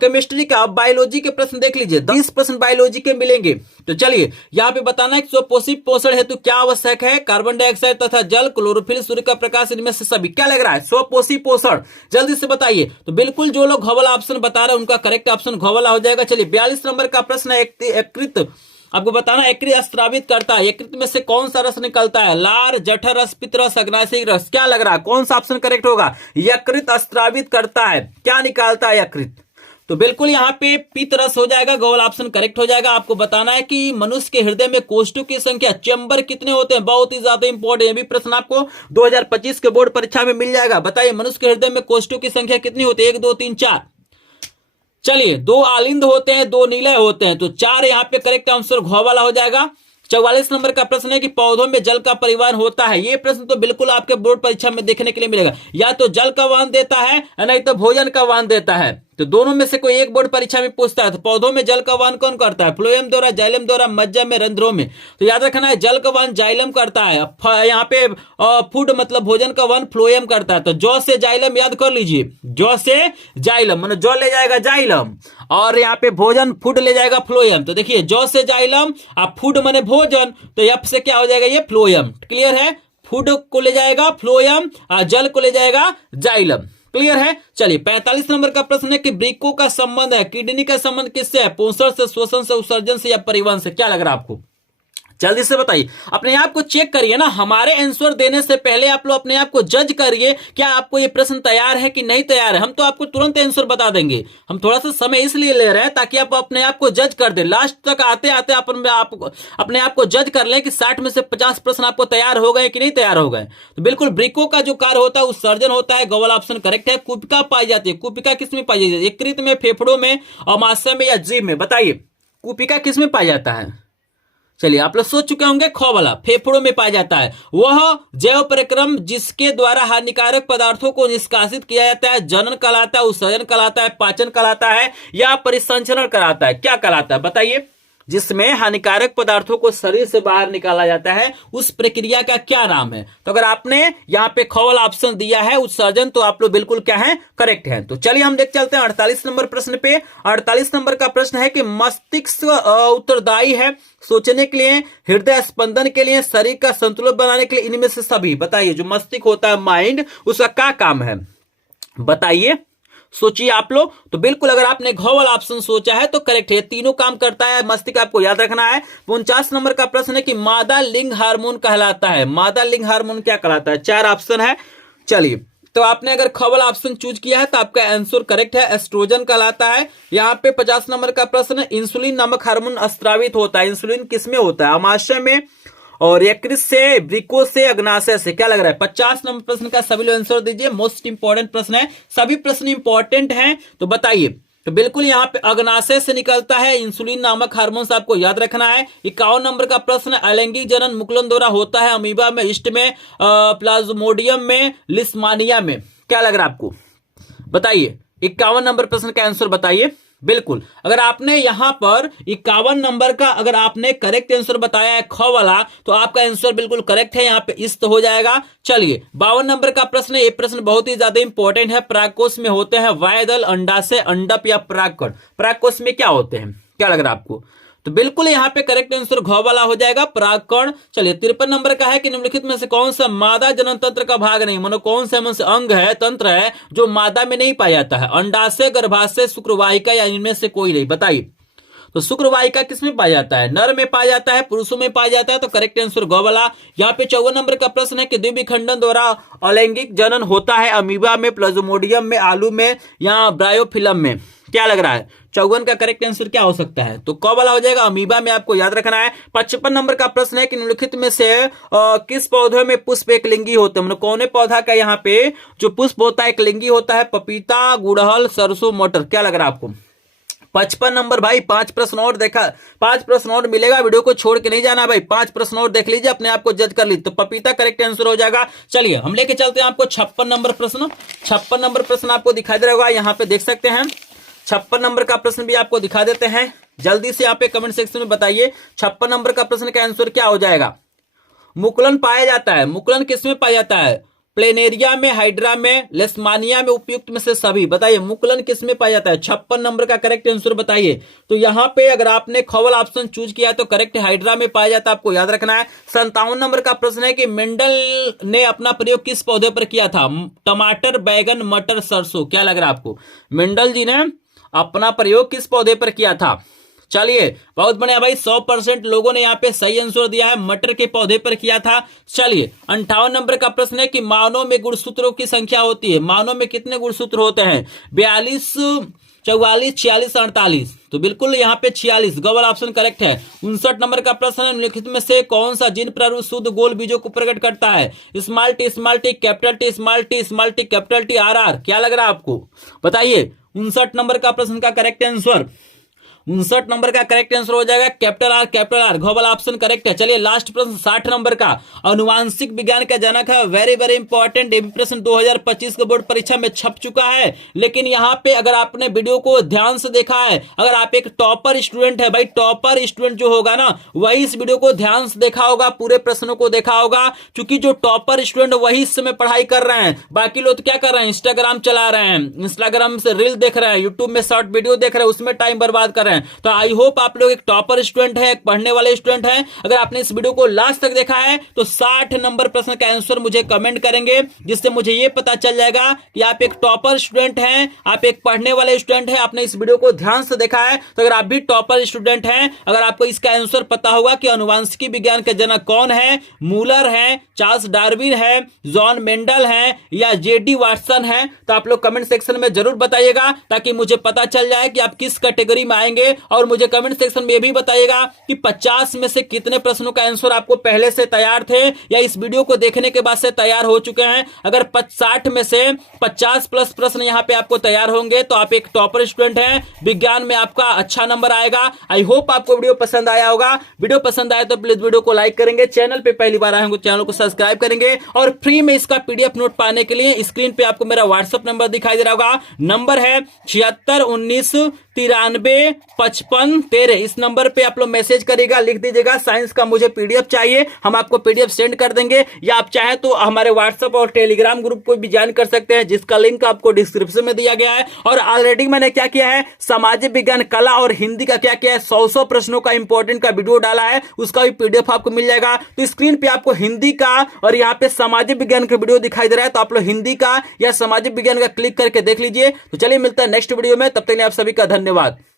केमिस्ट्री का। बायोलॉजी के प्रश्न देख लीजिए, 10 प्रश्न बायोलॉजी के मिलेंगे। तो चलिए यहाँ पे बताना है कि स्वपोषी पोषण हेतु क्या आवश्यक है? कार्बन डाइऑक्साइड तथा जल, क्लोरोफिल, सूर्य का प्रकाश, इनमें से सभी। क्या लग रहा है? स्वपोषी पोषण। जल्दी से बताइए। तो बिल्कुल जो लोग घ वाला ऑप्शन बता रहे हैं उनका करेक्ट ऑप्शन घ वाला हो जाएगा। चलिए 42 नंबर का प्रश्न है, यकृत आपको बताना, यकृत स्त्रावित करता है। यकृत में से कौन सा रस निकलता है? लार, जठर रस, पित्त रस, अग्नाशयी रस। क्या लग रहा है? कौन सा ऑप्शन करेक्ट होगा? यकृत स्त्रावित करता है। क्या निकालता है यकृत? तो बिल्कुल यहाँ पे पित्त रस हो जाएगा, गौल ऑप्शन करेक्ट हो जाएगा। आपको बताना है कि मनुष्य के हृदय में कोष्ठों की संख्या, चैम्बर कितने होते हैं? बहुत ही ज्यादा इंपॉर्टेंट। ये भी प्रश्न आपको 2025 के बोर्ड परीक्षा में मिल जाएगा। बताइए मनुष्य के हृदय में कोष्ठों की संख्या कितनी होती है? 1 2 3 4। चलिए 2 आलिंद होते हैं, 2 नीले होते हैं, तो 4 यहाँ पे करेक्ट आंसर घ वाला हो जाएगा। 44 नंबर का प्रश्न है कि पौधों में जल का परिवहन होता है। ये प्रश्न तो बिल्कुल आपके बोर्ड परीक्षा में देखने के लिए मिलेगा। या तो जल का वहन देता है, नहीं तो भोजन का वहन देता है। तो दोनों में से कोई एक बोर्ड परीक्षा में पूछता है। तो पौधों में जल का वहन कौन करता है? फ्लोएम द्वारा, जाइलम द्वारा, मज्जा में, रंध्रों में। तो याद रखना है जल का वहन जाइलम करता है। यहाँ पे फूड मतलब भोजन का वहन फ्लोएम करता है। तो जौ से जाइलम याद कर लीजिए, जौ से जाइलम मतलब जौ ले जाएगा जाइलम और यहाँ पे भोजन फूड ले जाएगा फ्लोएम। तो देखिए जौ से जाइलम और फूड माने भोजन, तो एफ से क्या हो जाएगा? ये फ्लोएम। क्लियर है? फूड को ले जाएगा फ्लोएम और जल को ले जाएगा जाइलम। क्लियर है? चलिए 45 नंबर का प्रश्न है कि वृक्कों का संबंध है, किडनी का संबंध किससे है? पोषण से, श्वसन से, उत्सर्जन से या परिवहन से? क्या लग रहा है आपको? जल्दी से बताइए, अपने आप को चेक करिए ना। हमारे आंसर देने से पहले आप लोग अपने आप को जज करिए, क्या आपको ये प्रश्न तैयार है कि नहीं तैयार है। हम तो आपको तुरंत आंसर बता देंगे, हम थोड़ा सा समय इसलिए ले रहे हैं ताकि आप अपने आप को जज कर दे। लास्ट तक आते आते अपने आप को जज कर ले कि 60 में से 50 प्रश्न आपको तैयार हो गए कि नहीं तैयार हो गए। तो बिल्कुल वृक्कों का जो कार्य होता है उत्सर्जन होता है, गौवल ऑप्शन करेक्ट है। कुपिका पाई जाती है, कुपिका किसमें पाई जाती है? यकृत में, फेफड़ों में, अमाशय में या जीभ में? बताइए कुपिका किसमें पाया जाता है? चलिए आप लोग सोच चुके होंगे, ख वाला फेफड़ों में पाया जाता है। वह जैव प्रक्रम जिसके द्वारा हानिकारक पदार्थों को निष्कासित किया जाता है, जनन कहलाता है, उत्सर्जन कहलाता है, पाचन कहलाता है या परिसंचरण कहलाता है? क्या कहलाता है बताइए? जिसमें हानिकारक पदार्थों को शरीर से बाहर निकाला जाता है, उस प्रक्रिया का क्या नाम है? तो अगर आपने यहां पे ख वाला ऑप्शन दिया है उत्सर्जन, तो आप लोग बिल्कुल क्या है? करेक्ट है। तो चलिए हम देख चलते हैं 48 नंबर प्रश्न पे। 48 नंबर का प्रश्न है कि मस्तिष्क उत्तरदायी है सोचने के लिए, हृदय स्पंदन के लिए, शरीर का संतुलन बनाने के लिए, इनमें से सभी बताइए। जो मस्तिष्क होता है माइंड, उसका क्या काम है बताइए, सोचिए आप लोग। तो बिल्कुल अगर आपने घ वाला ऑप्शन सोचा है तो करेक्ट है, तीनों काम करता है मस्तिष्क, आपको याद रखना है। 49 नंबर का प्रश्न है कि मादा लिंग हार्मोन कहलाता है। मादा लिंग हार्मोन क्या कहलाता है? 4 ऑप्शन है। चलिए तो आपने अगर ख वाला ऑप्शन चूज किया है तो आपका आंसर करेक्ट है, एस्ट्रोजन कहलाता है। यहाँ पे 50 नंबर का प्रश्न है इंसुलिन नामक हार्मोन स्त्रावित होता है। इंसुलिन किसमें होता है? अमाशय में और यकृत से, वृक्कों से, अग्नाशय से। क्या लग रहा है? 50 नंबर प्रश्न का सभी लोग आंसर दीजिए, मोस्ट इंपॉर्टेंट प्रश्न है, सभी प्रश्न इंपॉर्टेंट हैं। तो बताइए, तो बिल्कुल यहाँ पे अग्नाशय से निकलता है इंसुलिन नामक हार्मोन, आपको याद रखना है। 51 नंबर का प्रश्न है अलैंगिक जनन मुकुलन द्वारा होता है, अमीबा में, ईस्ट में, प्लाज्मोडियम में, लिस्मानिया में। क्या लग रहा है आपको? बताइए 51 नंबर प्रश्न का आंसर बताइए। बिल्कुल अगर आपने यहां पर 51 नंबर का अगर आपने करेक्ट आंसर बताया है ख वाला, तो आपका आंसर बिल्कुल करेक्ट है, यहां पे इस्त हो जाएगा। चलिए 52 नंबर का प्रश्न है, ये प्रश्न बहुत ही ज्यादा इंपॉर्टेंट है। परागकोश में होते हैं वायदल, अंडाशय, अंडप या परागकण। परागकोश में क्या होते हैं? क्या लग रहा है आपको? तो बिल्कुल यहाँ पे करेक्ट आंसर घ वाला हो जाएगा, परागकण। चलिए 53 नंबर का है कि निम्नलिखित में से कौन सा मादा जनन तंत्र का भाग नहीं, मानो कौन सा में से अंग है, तंत्र है जो मादा में नहीं पाया जाता है? अंडाशय, गर्भाशय, शुक्रवाहिका या इनमें से कोई नहीं? बताइए। तो शुक्रवाहिका किसमें पाया जाता है? नर में पाया जाता है, पुरुषों में पाया जाता है। तो करेक्ट आंसर ग वाला। यहाँ पे 54 नंबर का प्रश्न है कि द्विविखंडन द्वारा अलैंगिक जनन होता है अमीबा में, प्लाज्मोडियम में, आलू में या ब्रायोफिलम में। क्या लग रहा है? 54 का करेक्ट आंसर क्या हो सकता है? तो क वाला हो जाएगा, अमीबा में, आपको याद रखना है। 55 नंबर का प्रश्न है कि निम्नलिखित में से किस पौधे में पुष्प एक लिंगी होते हैं? मतलब कौन पौधा का यहाँ पे जो पुष्प होता है एक लिंगी होता है? पपीता, गुड़हल, सरसों, मटर। क्या लग रहा है आपको? 55 नंबर भाई, 5 प्रश्न और देखा, 5 प्रश्न और मिलेगा, वीडियो को छोड़ के नहीं जाना भाई, 5 प्रश्न और देख लीजिए, अपने आप को जज कर लीजिए। तो पपीता करेक्ट आंसर हो जाएगा। चलिए हम लेके चलते हैं आपको 56 नंबर प्रश्न। 56 नंबर प्रश्न आपको दिखाई दे रहा होगा, यहाँ पे देख सकते हैं। 56 नंबर का प्रश्न भी आपको दिखा देते हैं, जल्दी से यहाँ पे कमेंट सेक्शन में बताइए 56 नंबर का प्रश्न का आंसर क्या हो जाएगा? मुकुलन पाया जाता है, मुकुलन किसमें पाया जाता है? प्लेनेरिया में, हाइड्रा में, लेस्मानिया में, उपयुक्त में से सभी। बताइए मुकुलन किसमें पाया जाता है? 56 नंबर का करेक्ट आंसर बताइए। तो यहाँ पे अगर आपने ख वाला ऑप्शन चूज किया तो करेक्ट हाइड्रा में पाया जाता है, आपको याद रखना है। 57 नंबर का प्रश्न है कि मेंडल ने अपना प्रयोग किस पौधे पर किया था? टमाटर, बैगन, मटर, सरसों। क्या लग रहा है आपको? मेंडल जी ने अपना प्रयोग किस पौधे पर किया था? चलिए बहुत बढ़िया भाई, 100% लोगों ने यहाँ पे सही आंसर दिया है, मटर के पौधे पर किया था। चलिए 58 नंबर का प्रश्न है कि मानव में गुणसूत्रों की संख्या होती है, मानव में कितने गुणसूत्र होते हैं? 42, 44, 46, 48। तो बिल्कुल यहाँ पे 46 गलत ऑप्शन करेक्ट है। 59 नंबर का प्रश्न है, निम्नलिखित में से कौन सा जीन प्रारूप शुद्ध गोल बीजों को प्रकट करता है? Small T, small T, capital T, small T, small T, capital T, R R. क्या लग रहा है आपको? बताइए 59 नंबर का प्रश्न का करेक्ट आंसर। 59 नंबर का करेक्ट आंसर हो जाएगा कैपिटल आर घ वाला ऑप्शन करेक्ट है। चलिए लास्ट प्रश्न 60 नंबर का, अनुवांशिक विज्ञान का जनक है, वेरी वेरी इंपॉर्टेंट, प्रश्न 2025 के बोर्ड परीक्षा में छप चुका है। लेकिन यहाँ पे अगर आपने वीडियो को ध्यान से देखा है, अगर आप एक टॉपर स्टूडेंट है, भाई टॉपर स्टूडेंट जो होगा ना वही इस वीडियो को ध्यान से देखा होगा, पूरे प्रश्नों को देखा होगा, क्योंकि जो टॉपर स्टूडेंट वही इस समय पढ़ाई कर रहे हैं। बाकी लोग तो क्या कर रहे हैं, इंस्टाग्राम चला रहे हैं, इंस्टाग्राम से रील देख रहे हैं, यूट्यूब में शॉर्ट वीडियो देख रहे हैं, उसमें टाइम बर्बाद कर रहे हैं। तो आई होप आप लोग एक टॉपर स्टूडेंट है, एक पढ़ने वाले स्टूडेंट है। अगर आपने इस वीडियो को लास्ट तक देखा है तो 60 नंबर प्रश्न का आंसर मुझे कमेंट करेंगे, जिससे मुझे ये पता चल जाएगा कि आप एक टॉपर स्टूडेंट हैं, आप एक पढ़ने वाले स्टूडेंट हैं, आपने इस वीडियो को ध्यान से देखा है। तो अगर आप भी टॉपर स्टूडेंट हैं, अगर आपको इसका आंसर पता होगा कि अनुवांशिकी विज्ञान के जनक कौन है, मूलर है, चार्ल्स डार्विन है, जॉन मेंडल है या जेडी वाटसन है, तो आप लोग कमेंट सेक्शन में जरूर बताइएगा, ताकि मुझे पता चल जाए कि आप किस कैटेगरी में आएंगे। और मुझे कमेंट सेक्शन में ये भी बताइएगा कि 50 में से कितने प्रश्नों का आंसर आपको पहले से तैयार थे या इस वीडियो को देखने के बाद से तैयार हो चुके हैं। अगर 60 में से 50 प्लस प्रश्न यहाँ पे आपको तैयार होंगे तो आप एक टॉपर स्टूडेंट हैं, विज्ञान में आपका अच्छा नंबर आएगा। आई होप आपको वीडियो पसंद आया होगा। वीडियो पसंद आया तो प्लीज वीडियो को लाइक करेंगे, चैनल पे पहली बार आए होंगे चैनल को सब्सक्राइब करेंगे, और फ्री में इसका पीडीएफ नोट पाने के लिए स्क्रीन पे आपको मेरा व्हाट्सएप नंबर दिखाई दे रहा होगा। नंबर है 7619935513। इस नंबर पे आप लोग मैसेज करिएगा, लिख दीजिएगा साइंस का मुझे पीडीएफ चाहिए, हम आपको पीडीएफ सेंड कर देंगे। या आप चाहें तो हमारे व्हाट्सएप और टेलीग्राम ग्रुप को भी ज्वाइन कर सकते हैं, जिसका लिंक आपको डिस्क्रिप्शन में दिया गया है। और ऑलरेडी मैंने क्या किया है, सामाजिक विज्ञान, कला और हिंदी का क्या किया है, 100 प्रश्नों का इंपॉर्टेंट का वीडियो डाला है, उसका भी पीडीएफ आपको मिल जाएगा। तो स्क्रीन पे आपको हिंदी का और यहाँ पे सामाजिक विज्ञान का वीडियो दिखाई दे रहा है, तो आप लोग हिंदी का या सामाजिक विज्ञान का क्लिक करके देख लीजिए। तो चलिए मिलता है नेक्स्ट वीडियो में, तब तक के लिए आप सभी का धन्यवाद।